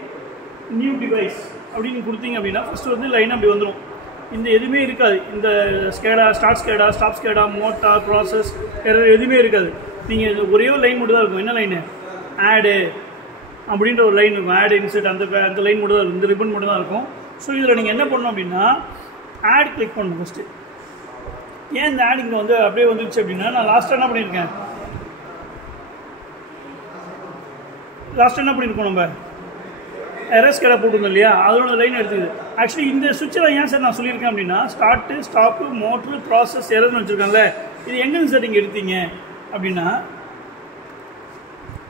நியூ டிவைஸ் அப்படின்னு கொடுத்தீங்க அப்படின்னா ஃபஸ்ட்டு லைன் அப்படி வந்துடும். இந்த எதுவுமே இருக்காது. இந்த SCADA, start SCADA, stop SCADA, motor, process, எதுவுமே இருக்காது. நீங்கள் ஒரே ஒரு லைன் மட்டும் தான் இருக்கும். என்ன லைனு? ஆடு அப்படின்ற ஒரு லைன் இருக்கும். ஆட் இன்செர்ட் அந்த லைன் மட்டும் தான் இருக்கும். இந்த ரிப்பன் மட்டும் தான் இருக்கும். ஸோ இதில் நீங்கள் என்ன பண்ணணும் அப்படின்னா ஆட் கிளிக் பண்ணணும் ஃபஸ்ட்டு. ஏன் இந்த ஆட் இங்கே அப்படியே வந்துருச்சு அப்படின்னா, நான் லாஸ்ட்டாக என்ன பண்ணியிருக்கோம், நம்ம எரர் ஸ்கேடா போட்டுருந்தோம் இல்லையா, அதோட லைன் எடுத்துக்குது. ஆக்சுவலி இந்த சுவிட்சில் ஏன் சார் நான் சொல்லியிருக்கேன் அப்படின்னா, ஸ்டார்ட்டு, ஸ்டாப்பு, மோட்ரு, ப்ராசஸ், எரர்னு வச்சுருக்காங்கல்ல, இது எங்கேருந்து சார் நீங்கள் எடுத்தீங்க அப்படின்னா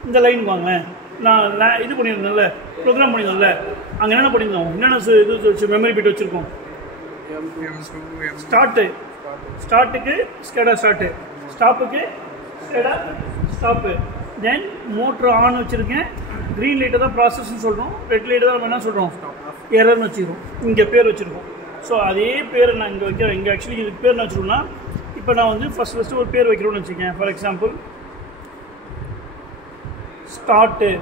இந்த லைன் வாங்களேன். நான் இது பண்ணியிருந்தேன்ல, ப்ரோக்ராம் பண்ணியிருந்தோம்ல, அங்கே என்னென்ன பண்ணியிருந்தோம், என்னென்ன இது வச்சு மெமரி பிட் வச்சுருக்கோம். ஸ்டார்ட்டுக்கு ஸ்கேடா ஸ்டார்ட்டு, ஸ்டாப்புக்கு SCADA stop, then motor on வச்சுருக்கேன். க்ரீன் லைட்டை தான் ப்ராசஸ்ன்னு சொல்கிறோம், ரெட் லைட்டை தான் நம்ம என்ன சொல்கிறோம், எரர்னு வச்சுக்கிறோம். இங்கே பேர் வச்சுருக்கோம். ஸோ அதே பேரை நான் இங்கே வைக்கிறேன். இங்கே ஆக்சுவலி இதுக்கு பேர் என்ன வச்சுருக்கோம்னா, இப்போ நான் ஃபஸ்ட்டு ஒரு பேர் வைக்கிறோன்னு வச்சுக்கேன். ஃபார் எக்ஸாம்பிள் ஸ்டார்ட்டு,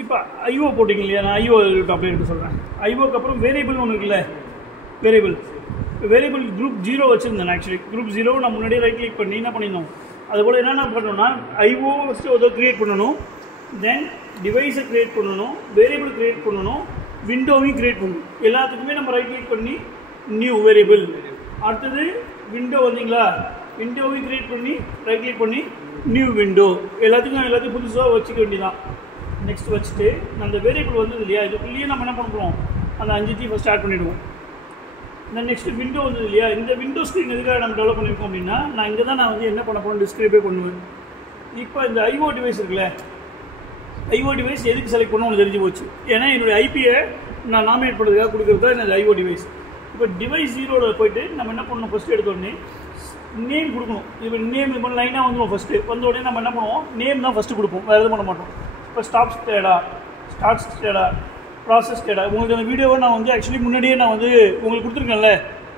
இப்போ ஐஓ போட்டிங்க இல்லையா, நான் ஐஓ அப்படியே எடுத்து சொல்கிறேன். ஐஓக்கு அப்புறம் வேரியபிள்னு ஒன்று இருக்குல்ல, வேரியபிள் குரூப் 0 வச்சுருந்தேன். ஆக்சுவலி குரூப் 0 நான் முன்னாடியே ரைட் கிளிக் பண்ணி என்ன பண்ணியிருந்தோம், அதுபோல் என்னென்ன பண்ணணும்னா ஐஓ ஃபஸ்ட்டு ஒரு க்ரியேட் பண்ணணும், தென் டிவைஸை க்ரியேட் பண்ணணும், வேரியபிள் க்ரியேட் பண்ணணும், விண்டோவையும் க்ரியேட் பண்ணணும். எல்லாத்துக்குமே நம்ம ரைட் கிளிக் பண்ணி நியூ வேரியபிள். அடுத்தது விண்டோ வந்தீங்களா, விண்டோவையும் க்ரியேட் பண்ணி ரைட் கிளிக் பண்ணி நியூ விண்டோ. எல்லாத்தையும் புதுசாக வச்சுக்க வேண்டியதான். நெக்ஸ்ட் வச்சுட்டு அந்த வேரியபிள் வந்தது இல்லையா, இதுக்குள்ளேயே நம்ம என்ன பண்ணுறோம், அந்த 5 ஃபஸ்ட் ஆட் பண்ணிவிடுவோம். நெக்ஸ்ட் விண்டோ வந்தது இல்லையா, இந்த விண்டோ ஸ்க்ரீன் எதுக்காக நம்ம டெவலப் பண்ணியிருக்கோம் அப்படின்னா, நான் இங்கே தான் நான் என்ன பண்ண போகிறேன், டிஸ்கிரைபே பண்ணுவேன். இப்போ இந்த ஐஓ டிவைஸ் இருக்குல்ல, ஐஓ டிவைஸ் எதுக்கு செலக்ட் பண்ணணும்னு தெரிஞ்சு போச்சு. ஏன்னா என்னுடைய ஐபியை நான் நாமினேட் பண்ணுறதுக்காக கொடுக்குறது தான் இந்த ஐஓ டிவைஸ். இப்போ டிவைஸ் 0 போய்ட்டு நம்ம என்ன பண்ணணும், ஃபஸ்ட்டு எடுத்தோடனே நேம் கொடுக்கணும். இப்போ நேம் இப்போ லைனாக வந்துடும். ஃபஸ்ட்டு வந்த உடனே நம்ம என்ன பண்ணுவோம், நேம் தான் ஃபஸ்ட்டு கொடுப்போம், வேறு எதுவும் பண்ண மாட்டோம். இப்போ stop SCADA, start SCADA, process SCADA. உங்களுக்கு அந்த வீடியோவை நான் ஆக்சுவலி முன்னாடியே நான் உங்களுக்கு கொடுத்துருக்கேன்ல.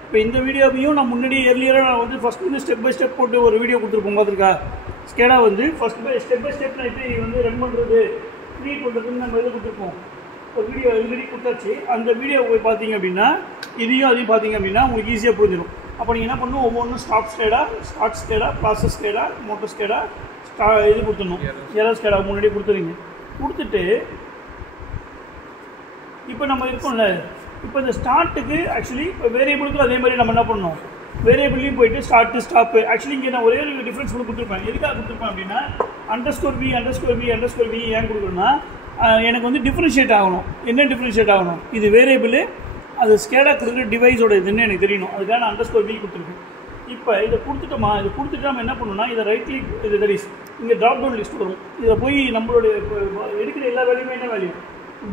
இப்போ இந்த வீடியோவையும் நான் முன்னாடியே ஏர்லியராக நான் ஃபஸ்ட்டு ஸ்டெப் பை ஸ்டெப் போட்டு ஒரு வீடியோ கொடுத்துருப்போம், பார்த்துருக்கா? ஸ்கேடா ஸ்டெப் பை ஸ்டெப் நான் எப்படி ரன் பண்ணுறது, க்ரியேட் பண்ணுறதுன்னு நம்ம இதை கொடுத்துருப்போம். ஒரு வீடியோ ஆல்ரெடி கொடுத்தாச்சு. அந்த வீடியோ போய் பார்த்தீங்க அப்படின்னா அதையும் பார்த்தீங்க அப்படின்னா உங்களுக்கு ஈஸியாக புரிஞ்சிடும். அப்போ நீங்கள் என்ன பண்ணணும், ஒவ்வொன்றும் start SCADA, process SCADA, motor SCADA, இது கொடுத்துடணும். எரர் ஸ்கேடா முன்னாடி கொடுத்துருங்க. கொடுத்துட்டு இப்போ நம்ம இருக்கோம்ல, இப்போ இந்த ஸ்டார்ட்டுக்கு ஆக்சுவலி இப்போ வேரியபிளுக்கு அதே மாதிரி நம்ம என்ன பண்ணணும், வேரியபிள்லையும் போயிட்டு ஸ்டார்ட்டு, ஸ்டாப்பு. ஆக்சுவலி இங்கே நான் ஒரே ஒரு டிஃப்ரென்ஸ் கொடுத்துருப்பேன். எதுக்காக கொடுத்துருப்பேன் அப்படின்னா, _v ஏன் கொடுக்குறேன்னா, எனக்கு டிஃப்ரென்ஷியேட் ஆகணும். என்ன டிஃப்ரென்ஷியேட் ஆகணும், இது வேரியபிள், அது ஸ்கேடா கொடுக்குற டிவைஸோட இதுன்னு எனக்கு தெரியணும். அதுக்காக நான் _v கொடுத்துருக்கேன். இப்போ இதை கொடுத்துட்டோமா, இதை கொடுத்துட்டு நம்ம என்ன பண்ணணும்னா, இதை ரைட் கிளிக், இது தரிஸ் இங்கே ட்ராப் டவுன் லிஸ்ட் வரும். இதில் போய் நம்மளுடைய எடுக்கிற எல்லா வேல்யூமே என்ன வேல்யூ,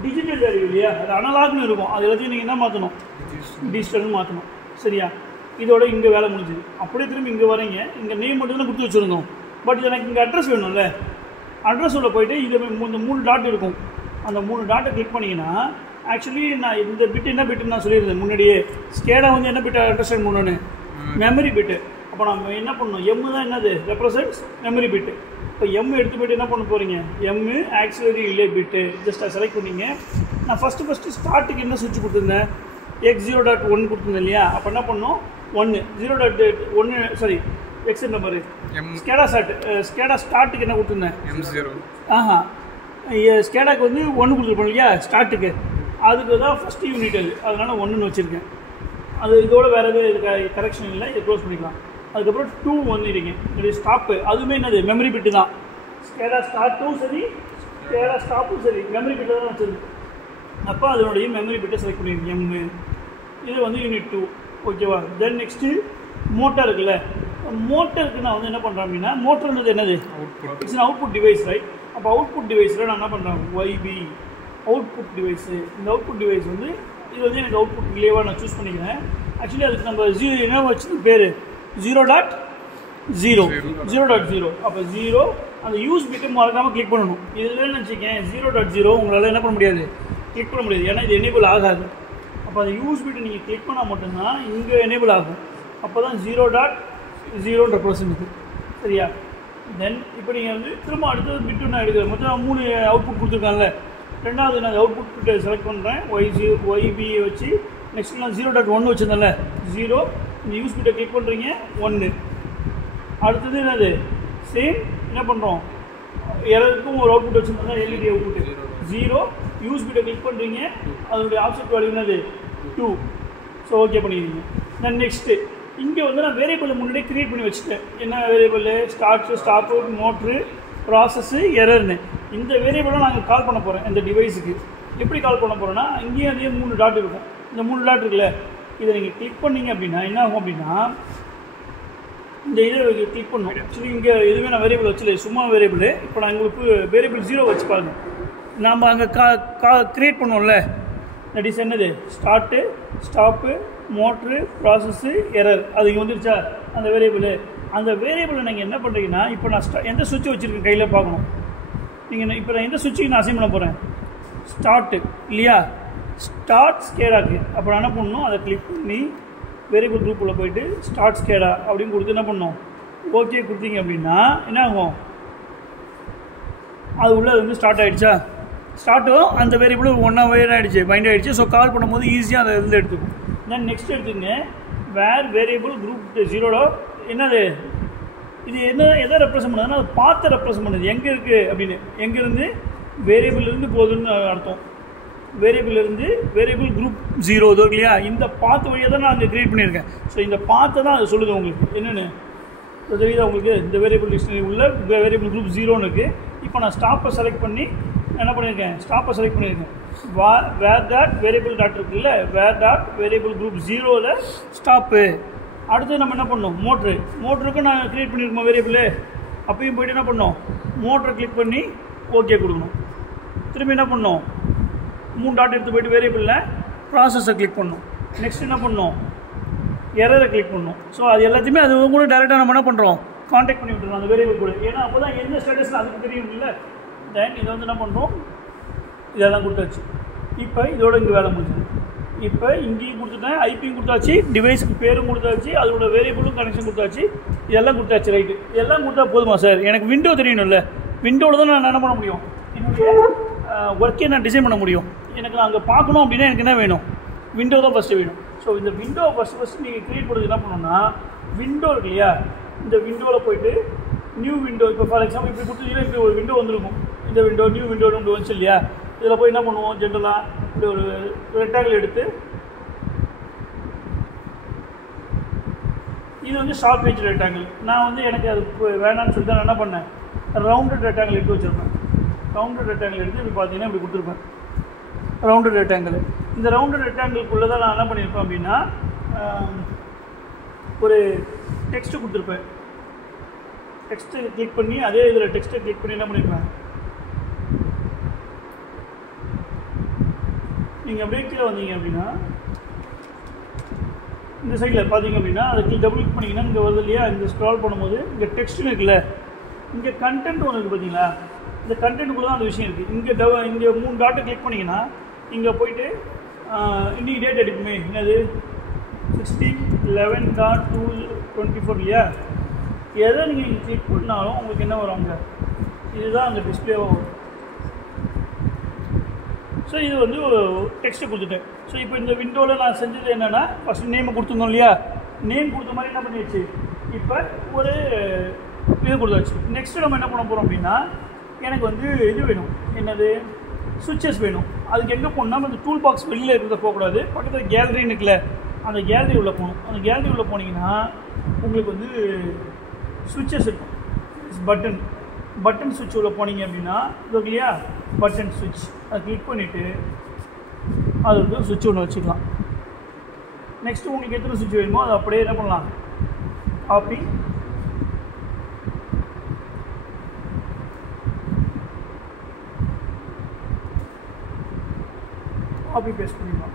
டிஜிட்டல் வேல்யூ இல்லையா, அது அனலாக்னு இருக்கும். அது எல்லாத்தையும் நீங்கள் என்ன மாற்றணும், டிஜிட்டல்னு மாற்றணும். சரியா? இதோட இங்கே வேலை முடிஞ்சுது. அப்படியே திரும்பி இங்கே வரீங்க, இங்கே நேம் மட்டும் தான் கொடுத்து வச்சுருந்தோம். பட் எனக்கு இங்கே அட்ரஸ் வேணும்ல, அட்ரஸ் உள்ள போய்ட்டு இது இந்த 3 டாட் இருக்கும். அந்த 3 டாட்டை கிளிக் பண்ணிங்கன்னா ஆக்சுவலி நான் இந்த பிட்டு என்ன பிட்டுன்னு நான் சொல்லியிருந்தேன் முன்னாடியே. ஸ்கேடா என்ன பிட்டை அண்டர்ஸ்டாண்ட் பண்ணணுன்னு, மெமரி பிட்டு. அப்போ நம்ம என்ன பண்ணணும், எம்மு தான் என்னது ரெப்ரசன்ட்ஸ் மெமரி பிட்டு. இப்போ எம் எடுத்து போய்ட்டு என்ன பண்ண போகிறீங்க, எம்மு ஆக்சிலரி ரிலே பிட்டு ஜஸ்ட் அதை செலக்ட் பண்ணிங்க. நான் ஃபஸ்ட்டு ஸ்டார்ட்டுக்கு என்ன சுவிட்ச் கொடுத்துருந்தேன், x0.1 கொடுத்துருந்தேன் இல்லையா. அப்போ என்ன பண்ணணும், 1 0.1 சாரி எக்ஸ் நம்பரு ஸ்கேடா ஸ்டார்ட்டுக்கு என்ன கொடுத்துருந்தேன், ஸ்கேடாக்கு 1 கொடுத்துருப்போம் இல்லையா ஸ்டார்ட்டுக்கு. அதுக்கு தான் ஃபஸ்ட்டு யூனிட் அதனால் 1ன்னு வச்சுருக்கேன். அது இதோட வேறு எதுவும் கரெக்ஷன் இல்லை, இதை க்ளோஸ் பண்ணிக்கலாம். அதுக்கப்புறம் 2 வந்துடுங்க. என்னுடைய ஸ்டாப்பு அதுவுமே என்னது மெமரி பிட்டு தான். ஸ்கேடா ஸ்டார்ட்டும் சரி, ஸ்கேடா ஸ்டாப்பும் சரி மெமரி பிட்டு தான் வச்சுருக்கு. அப்போ அதனுடைய மெமரி பிட்டை செலக்ட் பண்ணிடுங்க. எம்மு இது வந்து யூனிட் 2 ஓகேவா. தென் நெக்ஸ்ட்டு மோட்டார் இருக்குல்ல, மோட்டருக்கு நான் வந்து என்ன பண்ணுறேன் அப்படின்னா, மோட்டர்ன்றது என்னது, it's an output device right. அப்போ அவுட்புட் டிவைஸில் நான் என்ன பண்ணுறேன், ஒய்பி அவுட்புட் டிவைஸு. இந்த அவுட்புட் டிவைஸ் வந்து இது வந்து எனக்கு அவுட்புட் ரிலேவாக நான் சூஸ் பண்ணிக்கிறேன். ஆக்சுவலி அதுக்கு நம்ம என்ன வச்சு பேர் 0.0 0.0. அப்போ 0 அந்த யூஸ் பிட்டு மறக்காமல் கிளிக் பண்ணணும். இதுலன்னு வச்சுக்கேன் 0.0 உங்களால் என்ன பண்ண முடியாது, கிளிக் பண்ண முடியாது, ஏன்னா இது எனேபிள் ஆகாது. அப்போ அந்த யூஸ் பிட்டு நீங்கள் கிளிக் பண்ணால் மட்டும்தான் இங்கே எனேபிள் ஆகும். அப்போ தான் 0.0 ரெப்ரசன்ட் சரியா. தென் இப்போ நீங்கள் வந்து திரும்ப அடுத்தது பிட்டு நான் எடுக்கிறேன். மொத்தம் 3 அவுட்புட் கொடுத்துருக்காங்கல்ல, ரெண்டாவது நான் அவுட்புட் பிட்டை செலக்ட் பண்ணுறேன், ஒய்பியை வச்சு. நெக்ஸ்ட் நான் 0.1 வச்சுருந்தேன்ல 0, இந்த யூஸ் பிட்டை கிளிக் பண்ணுறீங்க 1. அடுத்தது என்னது சேம் என்ன பண்ணுறோம், எரருக்கும் ஒரு அவுட்புட் வச்சுருந்தோம்னா எல்இடி அவுட்புட்டு 0, யூஸ் பிட்டை கிளிக் பண்ணுறீங்க, அதனுடைய ஆப்ஜெக்ட் வேல்யூ என்னது 2. ஸோ ஓகே பண்ணிடுவீங்க. தென் நெக்ஸ்ட்டு இங்கே வந்து நான் வேரியபிளை முன்னாடியே க்ரியேட் பண்ணி வச்சுட்டேன். என்ன variable, starts, stop out, motor, process, எரர்னு. இந்த வேரியபிளை நாங்கள் கால் பண்ண போகிறேன் இந்த டிவைஸுக்கு. எப்படி கால் பண்ண போகிறோன்னா, இங்கேயும் அதே 3 டாட் இருக்கும். இந்த 3 டாட் இருக்குல்ல, இதை நீங்கள் கிளிக் பண்ணிங்க அப்படின்னா என்ன ஆகும் அப்படின்னா, இந்த இதை கிளிக் பண்ணணும். ஆக்சுவலி இங்கே எதுவுமே நான் வேரியபிள் வச்சுல, சும்மா வேரியபிள். இப்போ நான் உங்களுக்கு வேரியபிள் 0 வச்சு பாருங்கள். நாம் அங்கே க்ரியேட் பண்ணுவோம்ல, தட் இஸ் என்னது start, stop, motor, process, error. அது இங்கே வந்துருச்சா அந்த வேரியபிள். அந்த வேரியபிளை நீங்கள் என்ன பண்ணுறீங்கன்னா, இப்போ நான் எந்த சுவிட்ச் வச்சுருக்கேன் கையில் பார்க்கணும். நீங்கள் இப்போ நான் எந்த சுவிட்சுக்கு நான் அசைன் பண்ண போகிறேன், ஸ்டார்ட்டு இல்லையா, ஸ்டார்ட் ஸ்கேடாக்கு. அப்போ நான் என்ன பண்ணணும், அதை கிளிக் பண்ணி வேரியபிள் குரூப்பில் போய்ட்டு ஸ்டார்ட் ஸ்கேடா அப்படின்னு கொடுத்து என்ன பண்ணணும், ஓகே கொடுத்தீங்க அப்படின்னா என்ன ஆகும், அது உள்ளே வந்து ஸ்டார்ட் ஆகிடுச்சா. ஸ்டார்ட்டும் அந்த வேரியபிள் ஒன்றா வேர் ஆகிடுச்சு, பைண்ட் ஆகிடுச்சு. ஸோ கால் பண்ணும்போது ஈஸியாக அதை இருந்து எடுத்துக்கும். தென் நெக்ஸ்ட் எடுத்துங்க, வேர் வேரியபிள் குரூப் 0 என்னது, இது என்ன எதை ரெப்ரசன்ட் பண்ணுதுன்னா, அது பார்த்து ரெப்ரசன்ட் பண்ணுது எங்கே இருக்குது அப்படின்னு. எங்கேருந்து வேரியபிள்லேருந்து போகுதுன்னு அர்த்தம். வேரியபிள்லேருந்து வேரியபிள் குரூப் 0 இதோ இல்லையா, இந்த பாத்து வழியாக தான் நான் அங்கே க்ரியேட் பண்ணியிருக்கேன். ஸோ இந்த பாத்தை தான் அது சொல்லுது உங்களுக்கு என்னென்னு தெரியுதா உங்களுக்கு. இந்த வேரியபிள் டிக்ஷனரி உள்ள வேரியபிள் குரூப் 0ன்னு இருக்குது. இப்போ நான் ஸ்டாப்பை செலக்ட் பண்ணி என்ன பண்ணியிருக்கேன், ஸ்டாப்பை செலக்ட் பண்ணியிருக்கேன். வேர் டாட் வேரியபிள் டாட் இருக்குல்ல, வேர் டாட் வேரியபிள் குரூப் 0ல் ஸ்டாப்பு. அடுத்து நம்ம என்ன பண்ணோம், மோட்டருக்கும் நான் க்ரியேட் பண்ணியிருக்கோம் வேரியபிள். அப்பயும் போய்ட்டு என்ன பண்ணோம், மோட்டரை கிளிக் பண்ணி ஓகே கொடுக்கணும். திரும்பி என்ன பண்ணோம், 3 டாட் எடுத்து போய்ட்டு வேரியபிளில் ப்ராசஸை கிளிக் பண்ணணும். நெக்ஸ்ட் என்ன பண்ணோம், எரரை கிளிக் பண்ணணும். ஸோ அது எல்லாத்தையுமே அது கூட டேரெக்டாக நம்ம என்ன பண்ணுறோம், கான்டாக்ட் பண்ணி விட்டுருவோம் அந்த வேரியபிள் கூட. ஏன்னா அப்போ தான் எந்த ஸ்டேட்டஸில் அதுக்கு தெரியும் இல்லை. தென் இதை வந்து என்ன பண்ணுறோம், இதெல்லாம் கொடுத்தாச்சு. இப்போ இதோட இங்கே வேலை முடிஞ்சது. இப்போ இங்கேயும் கொடுத்துட்டேன், ஐபியும் கொடுத்தாச்சு, டிவைஸுக்கு பேரும் கொடுத்தாச்சு, அதோட வேரியபிளும் கனெக்ஷன் கொடுத்தாச்சு, இதெல்லாம் கொடுத்தாச்சு ரைட்டு. இதெல்லாம் கொடுத்தா போதுமா சார், எனக்கு விண்டோ தெரியணும்ல, விண்டோவில் தான் நான் என்ன பண்ண முடியும், என்னுடைய ஒர்க்கே நான் டிசைன் பண்ண முடியும். எனக்கு நான் அங்கே பார்க்கணும் அப்படின்னா எனக்கு என்ன வேணும், விண்டோ தான் ஃபஸ்ட்டு வேணும். ஸோ இந்த விண்டோ ஃபஸ்ட்டு நீங்கள் க்ரியேட் பண்ணுறது என்ன பண்ணணும்னா, விண்டோ இருக்கு இல்லையா, இந்த விண்டோவில் போய்ட்டு நியூ விண்டோ, இப்போ ஃபார் எக்ஸாம்பிள் இப்படி கொடுத்தீங்கன்னா இப்படி ஒரு விண்டோ வந்துருக்கும். இந்த விண்டோ நியூ விண்டோன்னு ஒன்று வந்துச்சு இல்லையா, இதில் போய் என்ன பண்ணுவோம், ஜென்ரலாக இப்படி ஒரு ரெக்டாங்கிள் எடுத்து, இது வந்து ஷார்ப் ஏஜ் ரெக்டாங்கிள். நான் வந்து எனக்கு அது வேணான்னு சொல்லி தான் நான் என்ன பண்ணேன், ரவுண்டட் ரெக்டாங்கிள் எடுத்து வச்சுருப்பேன். ரவுண்டட் ரெக்டாங்கிள் எடுத்து இப்படி பார்த்தீங்கன்னா இப்படி கொடுத்துருப்பேன், ரவுண்டட் ரெக்டாங்கிள். இந்த ரவுண்டட் ரெக்டாங்கிள்குள்ளே தான் நான் என்ன பண்ணியிருப்பேன் அப்படின்னா, ஒரு டெக்ஸ்ட்டு கொடுத்துருப்பேன். டெக்ஸ்ட்டை கிளிக் பண்ணி அதே இதில் டெக்ஸ்ட்டை கிளிக் பண்ணி என்ன பண்ணியிருப்பேன், நீங்கள் அப்படியே கீழே வந்தீங்க அப்படின்னா இந்த சைடில் பார்த்தீங்க அப்படின்னா அதுக்கு டபுள் கிளிக் பண்ணிங்கன்னா இங்கே வருது இல்லையா, இந்த ஸ்க்ரால் பண்ணும்போது இங்கே டெக்ஸ்ட்டுன்னு இருக்குல்ல, இங்கே கண்டென்ட் ஒன்று இருக்குது பார்த்தீங்களா, இந்த கண்டென்ட்டுக்குள்ளே தான் அந்த விஷயம் இருக்குது. இங்கே 3 டாட்டை கிளிக் பண்ணிங்கன்னா இங்கே போய்ட்டு இன்றைக்கி டேட் எடுக்குமே, என்னது 16/11/2024 இல்லையா, எதை நீங்கள் இங்கே கிளிக் பண்ணாலும் உங்களுக்கு என்ன வரும், அங்கே இதுதான் அந்த டிஸ்பிளேவாக வரும். ஸோ இது வந்து டெக்ஸ்ட்டை கொடுத்துட்டேன். ஸோ இப்போ இந்த விண்டோவில் நான் செஞ்சது என்னென்னா, ஃபஸ்ட்டு நேமை கொடுத்துருந்தோம் இல்லையா, நேம் கொடுத்த மாதிரி என்ன பண்ணிடுச்சு, இப்போ ஒரு இது கொடுத்தாச்சு. நெக்ஸ்ட்டு நம்ம என்ன பண்ண போகிறோம் அப்படின்னா, எனக்கு வந்து இது வேணும், என்னது சுவிட்சஸ் வேணும். அதுக்கு எங்கே போகணும்னா, அந்த டூல் பாக்ஸ் வெளியில் இருக்கிறத போகக்கூடாது, பக்கத்தில் கேலரின்னு இருக்குல்ல, அந்த கேலரி உள்ளே போகணும். அந்த கேலரி உள்ளே போனீங்கன்னா உங்களுக்கு வந்து சுவிட்சஸ் இருக்கும், பட்டன் சுவிட்ச் உள்ள போனீங்க அப்படின்னா இது இல்லையா, பட்டன் சுவிட்ச் அதை கிளிக் பண்ணிவிட்டு அது வந்து சுவிட்ச் ஒன்று வச்சுக்கலாம். நெக்ஸ்ட்டு உங்களுக்கு எத்தனை சுவிட்ச் வேணுமோ அதை அப்படியே என்ன பண்ணலாம், காப்பி பேஸ்ட் பண்ணிடலாம்.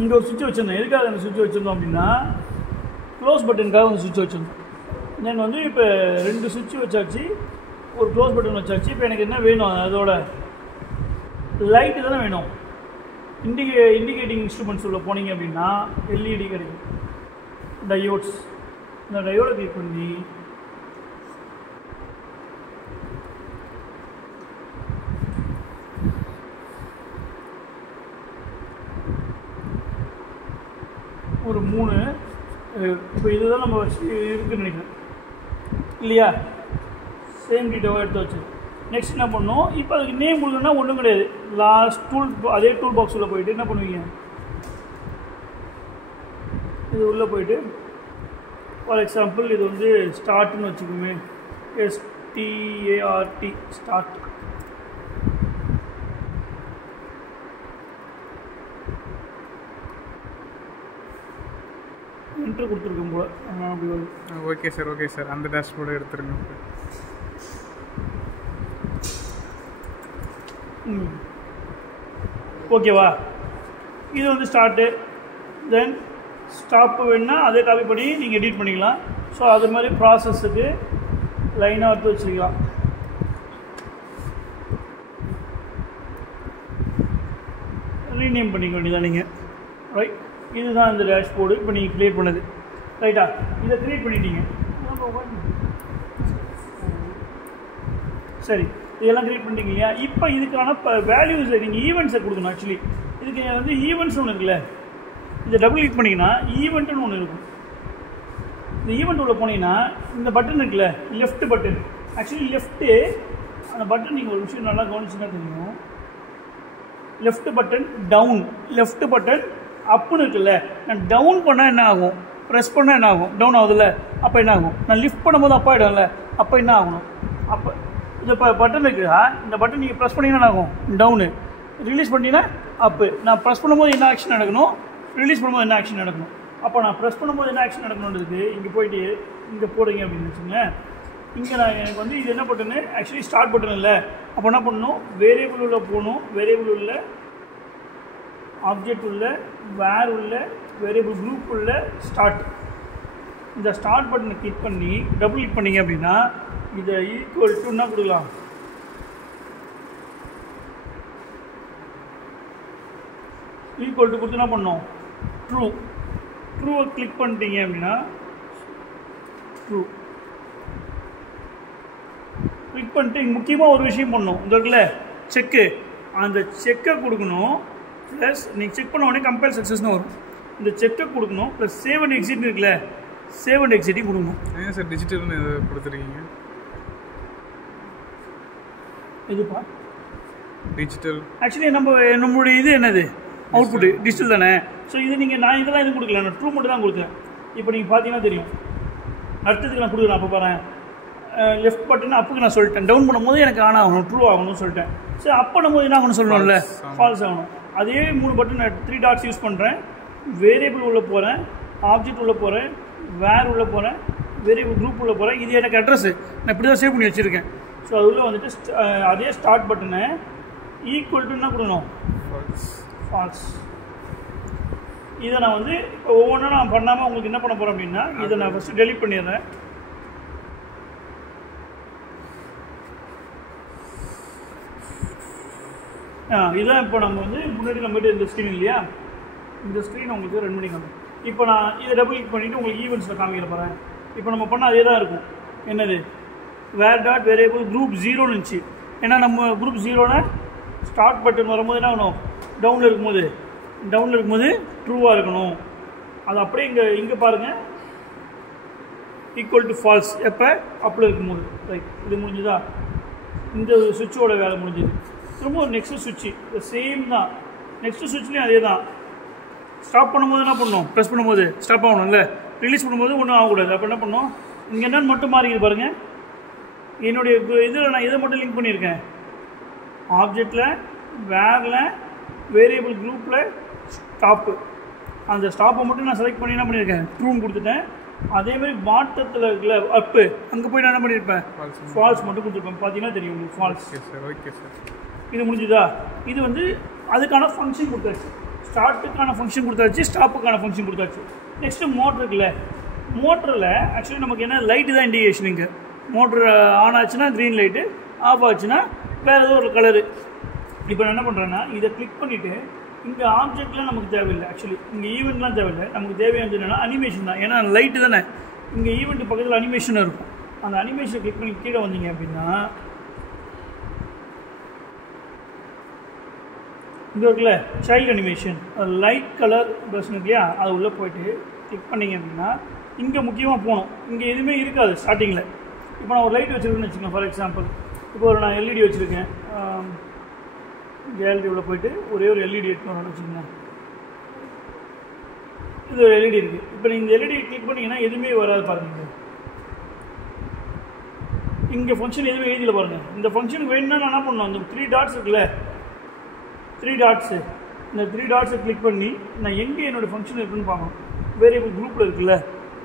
இங்கே ஒரு சுவிட்ச் வச்சுருந்தேன். எதுக்காக அந்த சுவிட்ச் வச்சுருந்தோம் அப்படின்னா, க்ளோஸ் பட்டனுக்காக ஒரு சுவிட்ச் வச்சுருந்தோம். தென் வந்து இப்போ 2 சுவிட்ச் வச்சாச்சு, ஒரு க்ளோஸ் பட்டன் வச்சாச்சு. இப்போ எனக்கு என்ன வேணும், அதோட லைட்டு தானே வேணும். இண்டிகேட்டிங் இன்ஸ்ட்ருமெண்ட்ஸ் உள்ள போனீங்க அப்படின்னா எல்இடி கிடைக்கும், டயோட்ஸ். இந்த டயோடை கிளிக் பண்ணி ஒரு 3, இப்போ இதுதான் நம்ம வச்சு இருக்குன்னு நினைக்கிறேன் இல்லையா, சேம் டீட்டெயிலாக எடுத்து வச்சு. நெக்ஸ்ட் என்ன பண்ணணும், இப்போ அதுக்கு நேம் கொடுக்கணும்னா ஒன்றும் கிடையாது. லாஸ்ட் அதே டூல் பாக்ஸ் உள்ளே போயிட்டு என்ன பண்ணுவீங்க, இது உள்ளே போயிட்டு ஃபார் எக்ஸாம்பிள் இது வந்து ஸ்டார்ட்னு வச்சுக்கோமே, START ஸ்டார்ட். என்ட்ரு கொடுத்துருக்கோம் போல, அப்படி வருது. ஓகே சார், ஓகே சார், அந்த டேஷ்போர்டு எடுத்துருங்க. ஓகேவா, இது வந்து ஸ்டார்ட்டு. தென் ஸ்டாப்பு வேணுன்னா அதே காப்பி பண்ணி நீங்கள் எடிட் பண்ணிக்கலாம். ஸோ அது மாதிரி ப்ராசஸுக்கு லைனாக எடுத்து வச்சுக்கலாம். ரீநேம் பண்ணிக்க வேண்டியதான் நீங்கள். ரைட், இதுதான் இந்த டேஷ்போர்டு இப்போ நீங்கள் க்ரியேட் பண்ணது. ரைட்டா, இதை க்ரியேட் பண்ணிட்டீங்க. சரி, இதெல்லாம் க்ரியேட் பண்ணிட்டீங்க இல்லையா. இப்போ இதுக்கான வேல்யூஸை நீங்கள் ஈவெண்ட்ஸை கொடுக்கணும். ஆக்சுவலி இதுக்கு வந்து ஈவெண்ட்ஸ் ஒன்று இருக்குல்ல, இதை டபுள் கிளிக் பண்ணிங்கன்னா ஈவெண்ட்டுன்னு ஒன்று இருக்கும். இந்த ஈவெண்ட் உள்ள போனீங்கன்னா இந்த பட்டன் இருக்குல்ல, லெஃப்ட் பட்டன். ஆக்சுவலி லெஃப்ட்டு அந்த பட்டன் நீங்கள் ஒரு விஷயம் நல்லா கவனிச்சுன்னா தெரியும். Left button down, left button அப்புன்னு இருக்குல்ல. நான் டவுன் பண்ணால் என்ன ஆகும், ப்ரெஸ் பண்ணால் என்ன ஆகும், டவுன் ஆகுதுல்ல. அப்போ என்ன ஆகும், நான் லிஃப்ட் பண்ணும்போது அப்போ ஆகிடும்ல, அப்போ என்ன ஆகணும், அப்போ இந்த பட்டன் இருக்குதா, இந்த பட்டன் நீங்கள் ப்ரெஸ் பண்ணிங்கன்னா என்ன ஆகும், டவுனு. ரிலீஸ் பண்ணிங்கன்னா அப்பு. நான் ப்ரெஸ் பண்ணும்போது என்ன ஆக்ஷன் நடக்கணும், ரிலீஸ் பண்ணும்போது என்ன ஆக்ஷன் நடக்கணும். அப்போ நான் ப்ரெஸ் பண்ணும்போது என்ன ஆக்ஷன் நடக்கணுன்றது இங்கே போயிட்டு இங்கே போடுங்க அப்படின்னு வச்சுங்களேன். இங்கே நான் எனக்கு வந்து இது என்ன பட்டனு, ஆக்சுவலி ஸ்டார்ட் பட்டன் இல்லை. அப்போ என்ன பண்ணணும், வேரியபிள் உள்ள போகணும். வேரியபிள் உள்ள, ஆப்ஜெக்ட் உள்ள, வேர் உள்ள, வேரியபிள் குரூப் உள்ள, ஸ்டார்ட். இந்த ஸ்டார்ட் பட்டனை கிளிக் பண்ணி டபுள் கிளிக் பண்ணிங்க அப்படின்னா இதை ஈக்குவல் டுன்னா கொடுக்கலாம். ஈக்குவல் டு கொடுத்து என்ன பண்ணோம், ட்ரூ. ட்ரூவை கிளிக் பண்ணிட்டீங்க அப்படின்னா ட்ரூ கிளிக் பண்ணிட்டு முக்கியமாக ஒரு விஷயம் பண்ணணும். இந்த இருக்குல்ல செக்கு, அந்த செக்கை கொடுக்கணும். ப்ளஸ் நீங்கள் செக் பண்ண உடனே கம்பேர் சக்ஸஸ்னு வரும். இந்த செக்கை கொடுக்கணும். ப்ளஸ் சேவ் அண்ட் எக்ஸிட் இருக்குல்ல, சேவ் அண்ட் எக்ஸிட்டையும் கொடுக்கணும். ஏன் சார் டிஜிட்டல்னு எது கொடுத்துருக்கீங்க? இதுப்பா டிஜிட்டல். ஆக்சுவலி நம்மளுடைய இது என்னது, அவுட்புட்டு டிஜிட்டல் தானே. ஸோ இது நீங்கள் நான் இதெல்லாம் எதுவும் கொடுக்கல, நான் ட்ரூ மட்டும் தான் கொடுத்தேன். இப்போ நீங்கள் பார்த்தீங்கன்னா தெரியும். அடுத்ததுக்கு நான் கொடுக்குறேன். அப்போ பாருங்கள், லெஃப்ட் பட்டன் அப்புக்கு நான் சொல்லிட்டேன். டவுன் பண்ணும்போது எனக்கு ஆன் ஆகணும், ட்ரூ ஆகணும்னு சொல்லிட்டேன். சரி, அப் பண்ணும்போது என்ன ஆகணும்னு சொல்லணும்ல, ஃபால்ஸ் ஆகணும். அதே 3 பட்டன் 3 டாட்ஸ் யூஸ் பண்ணுறேன். வேரியபிள் உள்ளே போகிறேன், ஆப்ஜெக்ட் உள்ளே போகிறேன், வேர் உள்ளே போகிறேன், வேரியபிள் குரூப் உள்ளே போகிறேன். இது எனக்கு அட்ரஸ் நான் இப்படி தான் சேவ் பண்ணி வச்சுருக்கேன். ஸோ அது உள்ளே வந்துட்டு அதே ஸ்டார்ட் பட்டனை ஈக்குவல் டு என்ன கொடுக்கணும், ஃபால்ஸ். இதை நான் வந்து இப்போ ஒவ்வொன்றும் நான் பண்ணாமல் உங்களுக்கு என்ன பண்ண போகிறேன் அப்படின்னா, இதை நான் ஃபஸ்ட்டு டெலிட் பண்ணிடுறேன். இதுதான் இப்போ நம்ம வந்து முன்னாடி நம்மகிட்ட இந்த ஸ்க்ரீன் இல்லையா, இந்த ஸ்க்ரீன் உங்களுக்கு ரன் பண்ணி காமிக்கும். இப்போ நான் இதை டபுள் கிளிக் பண்ணிவிட்டு உங்களுக்கு ஈவெண்ட்ஸில் காமிக்கிற போகிறேன். இப்போ நம்ம பண்ணால் அதே தான் இருக்கும். என்னது, வேர் டாட் வேரியபிள் குரூப் 0ன்னு இருந்துச்சு. ஏன்னா நம்ம குரூப் 0னா ஸ்டார்ட் பட்டன் வரும்போது என்ன ஆகணும், டவுனில் இருக்கும்போது ட்ரூவாக இருக்கணும். அது அப்படியே இங்கே பாருங்கள், ஈக்குவல் டு ஃபால்ஸ் எப்போ அப்பில் இருக்கும்போது. ரைட், இது முடிஞ்சுதா, இந்த சுவிட்சோட வேலை முடிஞ்சுது. திரும்ப ஒரு நெக்ஸ்ட்டு சுவிட்சு இந்த சேம் தான். நெக்ஸ்ட்டு சுவிட்ச்லேயும் அதே தான். ஸ்டாப் பண்ணும்போது என்ன பண்ணணும், ப்ரெஸ் பண்ணும்போது ஸ்டாப் ஆகணும் இல்லை, ரிலீஸ் பண்ணும்போது ஒன்றும் ஆகக்கூடாது. அப்போ என்ன பண்ணணும், இங்கே என்னென்னு மட்டும் மாறிக்குது பாருங்கள். என்னுடைய இதில் நான் இதை மட்டும் லிங்க் பண்ணியிருக்கேன். ஆப்ஜெக்டில், வேரில், வேரியபிள் குரூப்பில் ஸ்டாப்பு. அந்த ஸ்டாப்பை மட்டும் நான் செலக்ட் பண்ணி என்ன பண்ணியிருக்கேன், ட்ரூன்னு கொடுத்துட்டேன். அதேமாதிரி பாட்டத்தில் இருக்குல்ல அப்பு, அங்கே போய் நான் என்ன பண்ணியிருப்பேன், ஃபால்ஸ் மட்டும் கொடுத்துருப்பேன். பார்த்தீங்கன்னா தெரியும் உங்களுக்கு ஃபால்ஸ். Okay sir. இது முடிஞ்சுதா? இது வந்து அதுக்கான ஃபங்க்ஷன் கொடுத்தாச்சு. ஸ்டார்ட்டுக்கான ஃபங்க்ஷன் கொடுத்தாச்சு, ஸ்டாப்புக்கான ஃபங்க்ஷன் கொடுத்தாச்சு. நெக்ஸ்ட்டு மோட்ரு இருக்குல்ல, மோட்டரில் ஆக்சுவலி நமக்கு என்ன லைட்டு தான் இண்டிகேஷன். இங்கே மோட்ரு ஆன் ஆச்சுன்னா க்ரீன் லைட்டு, ஆஃப் ஆச்சுன்னா வேறு ஏதோ ஒரு கலரு. இப்போ நான் என்ன பண்ணுறேன்னா இதை கிளிக் பண்ணிவிட்டு இங்கே ஆப்ஜெக்ட்லாம் நமக்கு தேவையில்லை. ஆக்சுவலி இங்கே ஈவெண்ட்லாம் தேவையில்லை. நமக்கு தேவையானது என்னென்னா அனிமேஷன் தான். ஏன்னா லைட்டு தானே, இங்கே ஈவெண்ட்டு பக்கத்தில் அனிமேஷன் இருக்கும். அந்த அனிமேஷனை கிளிக் பண்ணி கீழே வந்தீங்க அப்படின்னா இங்கே இருக்குல்ல சைல்டு அனிமேஷன், அது லைட் கலர் ப்ளஸ் இல்லையா, அது உள்ளே போய்ட்டு கிளிக் பண்ணிங்க அப்படின்னா இங்கே முக்கியமாக போகணும். இங்கே எதுவுமே இருக்காது ஸ்டார்டிங்கில். இப்போ நான் ஒரு லைட் வச்சுருக்கேன்னு வச்சுக்கோங்க. ஃபார் எக்ஸாம்பிள் இப்போ ஒரு நான் எல்இடி வச்சுருக்கேன். கேலரி உள்ள போய்ட்டு ஒரே ஒரு எல்இடி எடுத்துன்னு வச்சுக்கோங்க. இது ஒரு எல்இடி இருக்குது. இப்போ நீங்கள் இந்த எல்இடி கிளிக் பண்ணிங்கன்னா எதுவுமே வராது பாருங்கள். இங்கே ஃபங்க்ஷன் எதுவுமே எழுதியில் பாருங்கள். இந்த ஃபங்க்ஷனுக்கு வேணும்னா நான் என்ன பண்ணணும், இந்த 3 டாட்ஸ் இருக்குல்ல, 3 டாட்ஸு, இந்த 3 டாட்ஸை கிளிக் பண்ணி நான் எங்கே என்னோடய ஃபங்க்ஷன் இருக்குன்னு பார்க்கணும். வேரியபிள் குரூப்பில் இருக்குல்ல,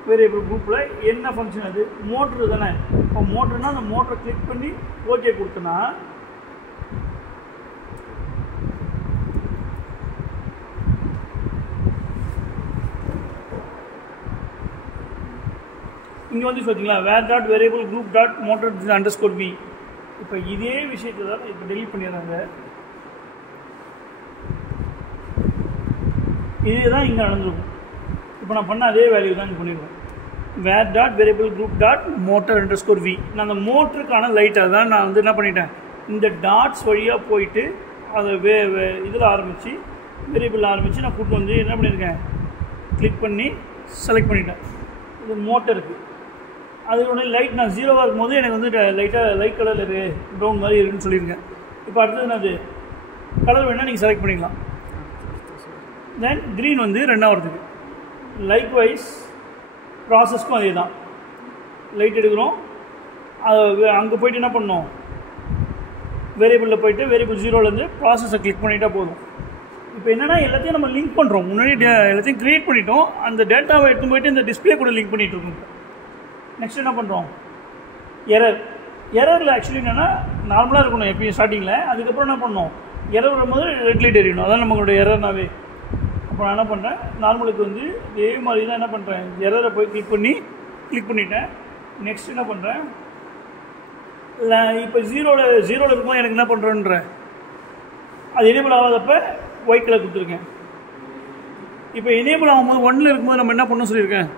வேரியபிள் குரூப்பில் என்ன ஃபங்க்ஷன், அது மோட்ரு தானே. இப்போ மோட்ருனா அந்த மோட்டரை கிளிக் பண்ணி ஓகே கொடுத்தனா இங்கே வந்து பார்த்தீங்களா, var dot variable group dot motor underscore V. இப்போ இதே விஷயத்தை தான் இப்போ டெலீட் பண்ணிடுறாங்க. இதே தான் இங்கே நடந்துருக்கும். இப்போ நான் பண்ண அதே வேல்யூ தான் இங்கே பண்ணிடுவேன். Var dot variable group dot motor underscore V. நான் அந்த மோட்டருக்கான லைட்டாக தான் நான் வந்து என்ன பண்ணிட்டேன், இந்த டாட்ஸ் வழியாக போயிட்டு அதை இதில் ஆரம்பித்து வேரியபிள் ஆரம்பித்து நான் கூப்பிட்டு வந்து என்ன பண்ணியிருக்கேன், கிளிக் பண்ணி செலக்ட் பண்ணிட்டேன். இது மோட்டருக்கு அதோட லைட் நான் 0வாக இருக்கும்போது எனக்கு வந்து லைட்டாக லைட் கலரில் இருக்குது, ப்ரௌன் மாதிரி இருக்குன்னு சொல்லியிருக்கேன். இப்போ அடுத்தது நான் அது கலர் வேணால் நீங்கள் செலக்ட் பண்ணிக்கலாம். தென் க்ரீன் வந்து 2ஆவதுக்கு. லைக்வைஸ் ப்ராசஸ்க்கும் அதே தான். லைட் எடுக்கிறோம், அது அங்கே போய்ட்டு என்ன பண்ணோம், வேரியபிளில் போய்ட்டு வேரியபிள் 0லேருந்து ப்ராசஸை கிளிக் பண்ணிட்டா போதும். இப்போ என்னென்னா எல்லாத்தையும் நம்ம லிங்க் பண்ணுறோம். முன்னாடி எல்லாத்தையும் க்ரியேட் பண்ணிட்டோம். அந்த டேட்டாவை எடுத்து போய்ட்டு இந்த டிஸ்பிளே கூட லிங்க் பண்ணிகிட்டு இருக்கோம். நெக்ஸ்ட் என்ன பண்ணுறோம், எரரில் ஆக்சுவலி என்னென்னா நார்மலாக இருக்கணும் எப்பயும் ஸ்டார்டிங்கில். அதுக்கப்புறம் என்ன பண்ணோம், எரர் வரும்போது ரெட் லைட் எரியணும். அதான் நம்மளோட எரர்னாவே. அப்போ நான் என்ன பண்ணுறேன், நார்மலுக்கு வந்து இதே மாதிரி தான் என்ன பண்ணுறேன், எரரை போய் கிளிக் பண்ணிட்டேன். நெக்ஸ்ட் என்ன பண்ணுறேன், இப்போ 0ல் இருக்கும்போது எனக்கு என்ன பண்ணுறேன்ற அது எனேபிள் ஆகாதப்போ ஒயிட் கலர் கொடுத்துருக்கேன். இப்போ எனேபிள் ஆகும்போது 1ல் இருக்கும்போது நம்ம என்ன பண்ண சொல்லியிருக்கேன்,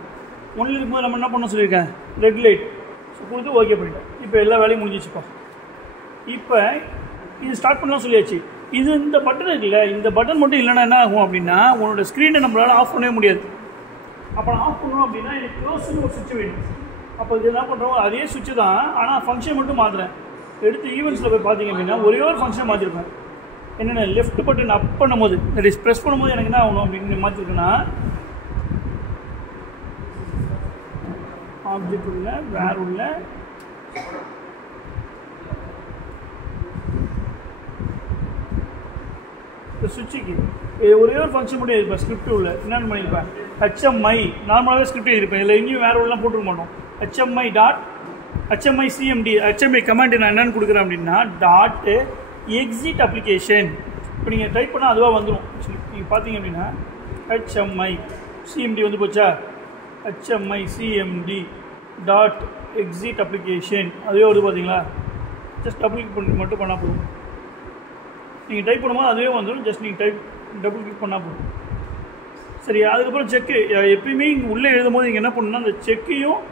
1ல் இருக்கும்போது நம்ம என்ன பண்ண சொல்லியிருக்கேன், ரெட் லைட் கொடுத்து ஓகே பண்ணிட்டேன். இப்போ எல்லா வேலையும் முடிஞ்சிச்சுப்பா. இப்போ இது ஸ்டார்ட் பண்ணலாம் சொல்லியாச்சு. இது இந்த பட்டன் இருக்குல்ல, இந்த பட்டன் மட்டும் இல்லைன்னா என்ன ஆகும் அப்படின்னா உன்னோட ஸ்க்ரீனை நம்மளால் ஆஃப் பண்ணவே முடியாது. அப்போ நான் ஆஃப் பண்ணணும் அப்படின்னா எனக்கு க்ளோஸ்னு ஒரு சுவிட்ச் வேணும். அப்போ இது என்ன பண்ணுறோம், அதே சுவிட்சு தான், ஆனால் ஃபங்க்ஷன் மட்டும் மாற்றுறேன். எடுத்து ஈவெண்ட்ஸில் போய் பார்த்தீங்க அப்படின்னா ஒரே ஒரு ஃபங்க்ஷன் மாற்றிருப்பேன். என்னென்ன லெஃப்ட் பட்டன் அப் பண்ணும்போது, தட் இஸ் ப்ரெஸ் பண்ணும்போது எனக்கு என்ன ஆகணும் அப்படின்னு மாற்றிருக்குன்னா, ஆப்ஜெக்ட் உள்ள வேர் உள்ள இப்போ சுவிட்சுக்கு ஒரே ஒரு ஃபங்க்ஷன் மட்டும் இருப்பேன். ஸ்கிரிப்ட் உள்ள என்னென்னு பண்ணியிருப்பேன், HMI நார்மலாகவே ஸ்கிரிப்ட் எழுதியிருப்பேன். இதில் எங்கேயும் வேறு உள்ளலாம் போட்டுருக்க மாட்டோம். HMI CMD HMI கமாண்ட் நான் என்னென்னு கொடுக்குறேன் அப்படின்னா டாட் எக்ஸிட் அப்ளிகேஷன். இப்போ நீங்கள் டைப் பண்ணால் அதுவாக வந்துடும். நீங்கள் பார்த்தீங்க அப்படின்னா HMI CMD வந்து போச்சா, HMI CMD dot exit application அதுவே வந்து பார்த்தீங்களா. ஜஸ்ட் டபுள் கிளிக் பண்ணி மட்டும் பண்ணால் போதும். நீங்கள் டைப் பண்ணும்போது அதுவே வந்துடும். ஜஸ்ட் நீங்கள் டபுள் கிளிக் பண்ணால் போதும். சரி, அதுக்கப்புறம் செக்கு எப்பயுமே இங்கே உள்ளே எழுதும்போது நீங்கள் என்ன பண்ணணும்னா அந்த செக்கையும்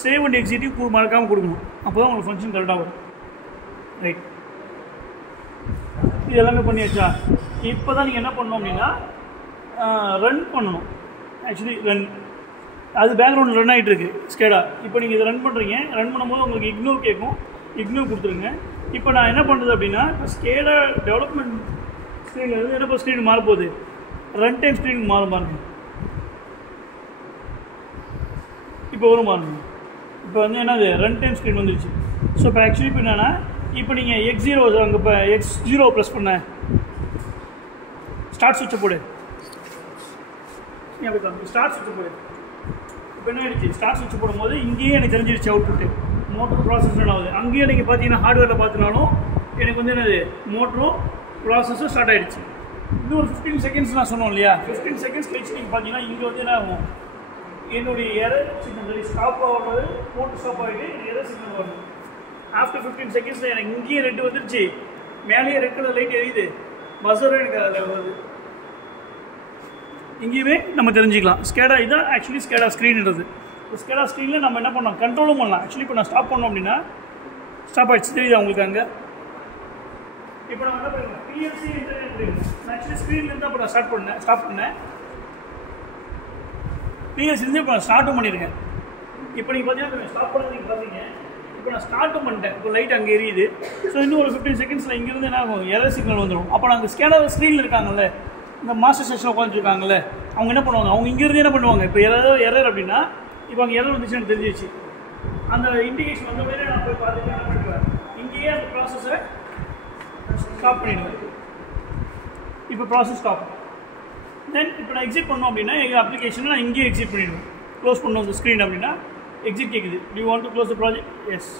சேவ் அண்ட் எக்ஸிட்டையும் மறக்காமல் கொடுக்கணும். அப்போ தான் உங்களுக்கு ஃபங்க்ஷன் கரெக்டாக வரும். ரைட், இது எல்லாமே பண்ணியாச்சா. இப்போ தான் நீங்கள் என்ன பண்ணணும் அப்படின்னா ரன் பண்ணணும். ஆக்சுவலி அது பேக்ரவுண்டில் ரன் ஆகிட்டு இருக்கு ஸ்கேடா. இப்போ நீங்கள் இதை ரன் பண்ணுறீங்க. ரன் பண்ணும்போது உங்களுக்கு இக்னோர் கேட்கும், இக்னோர் கொடுத்துருங்க. இப்போ நான் என்ன பண்ணுறது அப்படின்னா இப்போ ஸ்கேடா டெவலப்மெண்ட் ஸ்க்ரீனில் இருந்து என்ன ஸ்க்ரீன் மாறப்போகுது, ரன் டைம் ஸ்க்ரீனுக்கு மாறும் பாருங்க. இப்போ வரும் பாருங்க. இப்போ வந்து என்னது ரன் டைம் ஸ்க்ரீன் வந்துருச்சு. ஸோ இப்போ ஆக்சுவலி இப்போ என்னென்னா இப்போ நீங்கள் X0 அங்கே இப்போ X0 ப்ரெஸ் பண்ண ஸ்டார்ட் சுவிட்சை போடு. ஸ்டார்ட் சுவிட்சை போடு. இப்போ என்ன ஆயிடுச்சு, ஸ்டார்ட் சுவிட்ச் போடும்போது இங்கேயே எனக்கு தெரிஞ்சிருச்சு அவுட்புட்டு மோட்டர் ப்ராசஸ் ரன் ஆகுது. அங்கேயே நீங்கள் பார்த்தீங்கன்னா ஹார்ட்வேரில் பார்த்தினாலும் எனக்கு வந்து என்னது மோட்டரும் ப்ராசஸும் ஸ்டார்ட் ஆகிடுச்சு. இன்னும் ஒரு 15 செகண்ட்ஸ் நான் சொன்னோம் இல்லையா, 15 செகண்ட்ஸ் கழிச்சு நீங்கள் பார்த்தீங்கன்னா இங்கே வந்து என்ன ஆகும், என்னுடைய எரர் சிக்னல் ஸ்டாப் ஆகும்போது மோட்டர் ஸ்டாப் ஆகிட்டு எரர் சிக்னல் வரும். ஆஃப்டர் 15 செகண்ட்ஸில் எனக்கு இங்கேயே ரெட் வந்துருச்சு, மேலேயே ரெட் கலர் லைட் எரியுது, பஸரும் எனக்கு அதில் வருது. இங்கேயுமே நம்ம தெரிஞ்சுக்கலாம். ஸ்கேடா இதுதான் ஆக்சுவலி ஸ்கேடா ஸ்க்ரீன்ன்றது. இப்போ ஸ்கேடா ஸ்க்ரீனில் நம்ம என்ன பண்ணோம், கண்ட்ரோலும் பண்ணலாம். ஆக்சுவலி இப்போ நான் ஸ்டாப் பண்ணோம் அப்படின்னா ஸ்டாப் ஆகிடுச்சு, தெரியுது உங்களுக்கு அங்கே. இப்போ நான் என்ன பண்ணுறேன், பிஎல்சி இன்டர்நெட் பண்ணிடுறேன். நான் ஆக்சுவலி ஸ்க்ரீன்லேருந்து இப்போ நான் ஸ்டாப் பண்ணேன் பிஎல்சிலேருந்து இப்போ நான் ஸ்டார்ட்டும் பண்ணியிருக்கேன். இப்போ நீங்கள் பார்த்தீங்கன்னா ஸ்டாப் பண்ணது நீங்கள் பார்த்தீங்க, இப்போ நான் ஸ்டார்ட்டும் பண்ணிட்டேன். இப்போ லைட் அங்கே எரியுது. ஸோ இன்னும் ஒரு 15 செகண்ட்ஸில் இங்கேருந்து என்ன ஆகும், எரர் சிக்னல் வந்துடும். அப்போ நாங்கள் ஸ்கேடா ஸ்க்ரீனில் இருக்காங்கல்ல, இந்த மாஸ்டர் செக்ஷனில் உட்காந்துருக்காங்கல்ல, அவங்க என்ன பண்ணுவாங்க, அவங்க இங்கேருந்து என்ன பண்ணுவாங்க, இப்போ ஏதாவது எரர் அப்படின்னா இப்போ அங்கே எரர் வந்துச்சு எனக்கு தெரிஞ்சிச்சு. அந்த இண்டிகேஷன் வந்த மாதிரி நான் போய் பார்த்துட்டு என்ன பண்ணுவேன், இங்கேயே அந்த ப்ராசஸை ஸ்டாப் பண்ணிடுவேன். இப்போ ப்ராசஸ் ஸ்டாப். தென் இப்போ நான் எக்ஸிட் பண்ணோம் அப்படின்னா எங்கள் அப்ளிகேஷனை நான் இங்கேயே எக்ஸிட் பண்ணிடுவேன். க்ளோஸ் பண்ணோம் அந்த ஸ்க்ரீன் அப்படின்னா எக்ஸிட் கேட்குது. Do you want to close the project? Yes.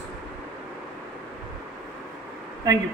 Thank you.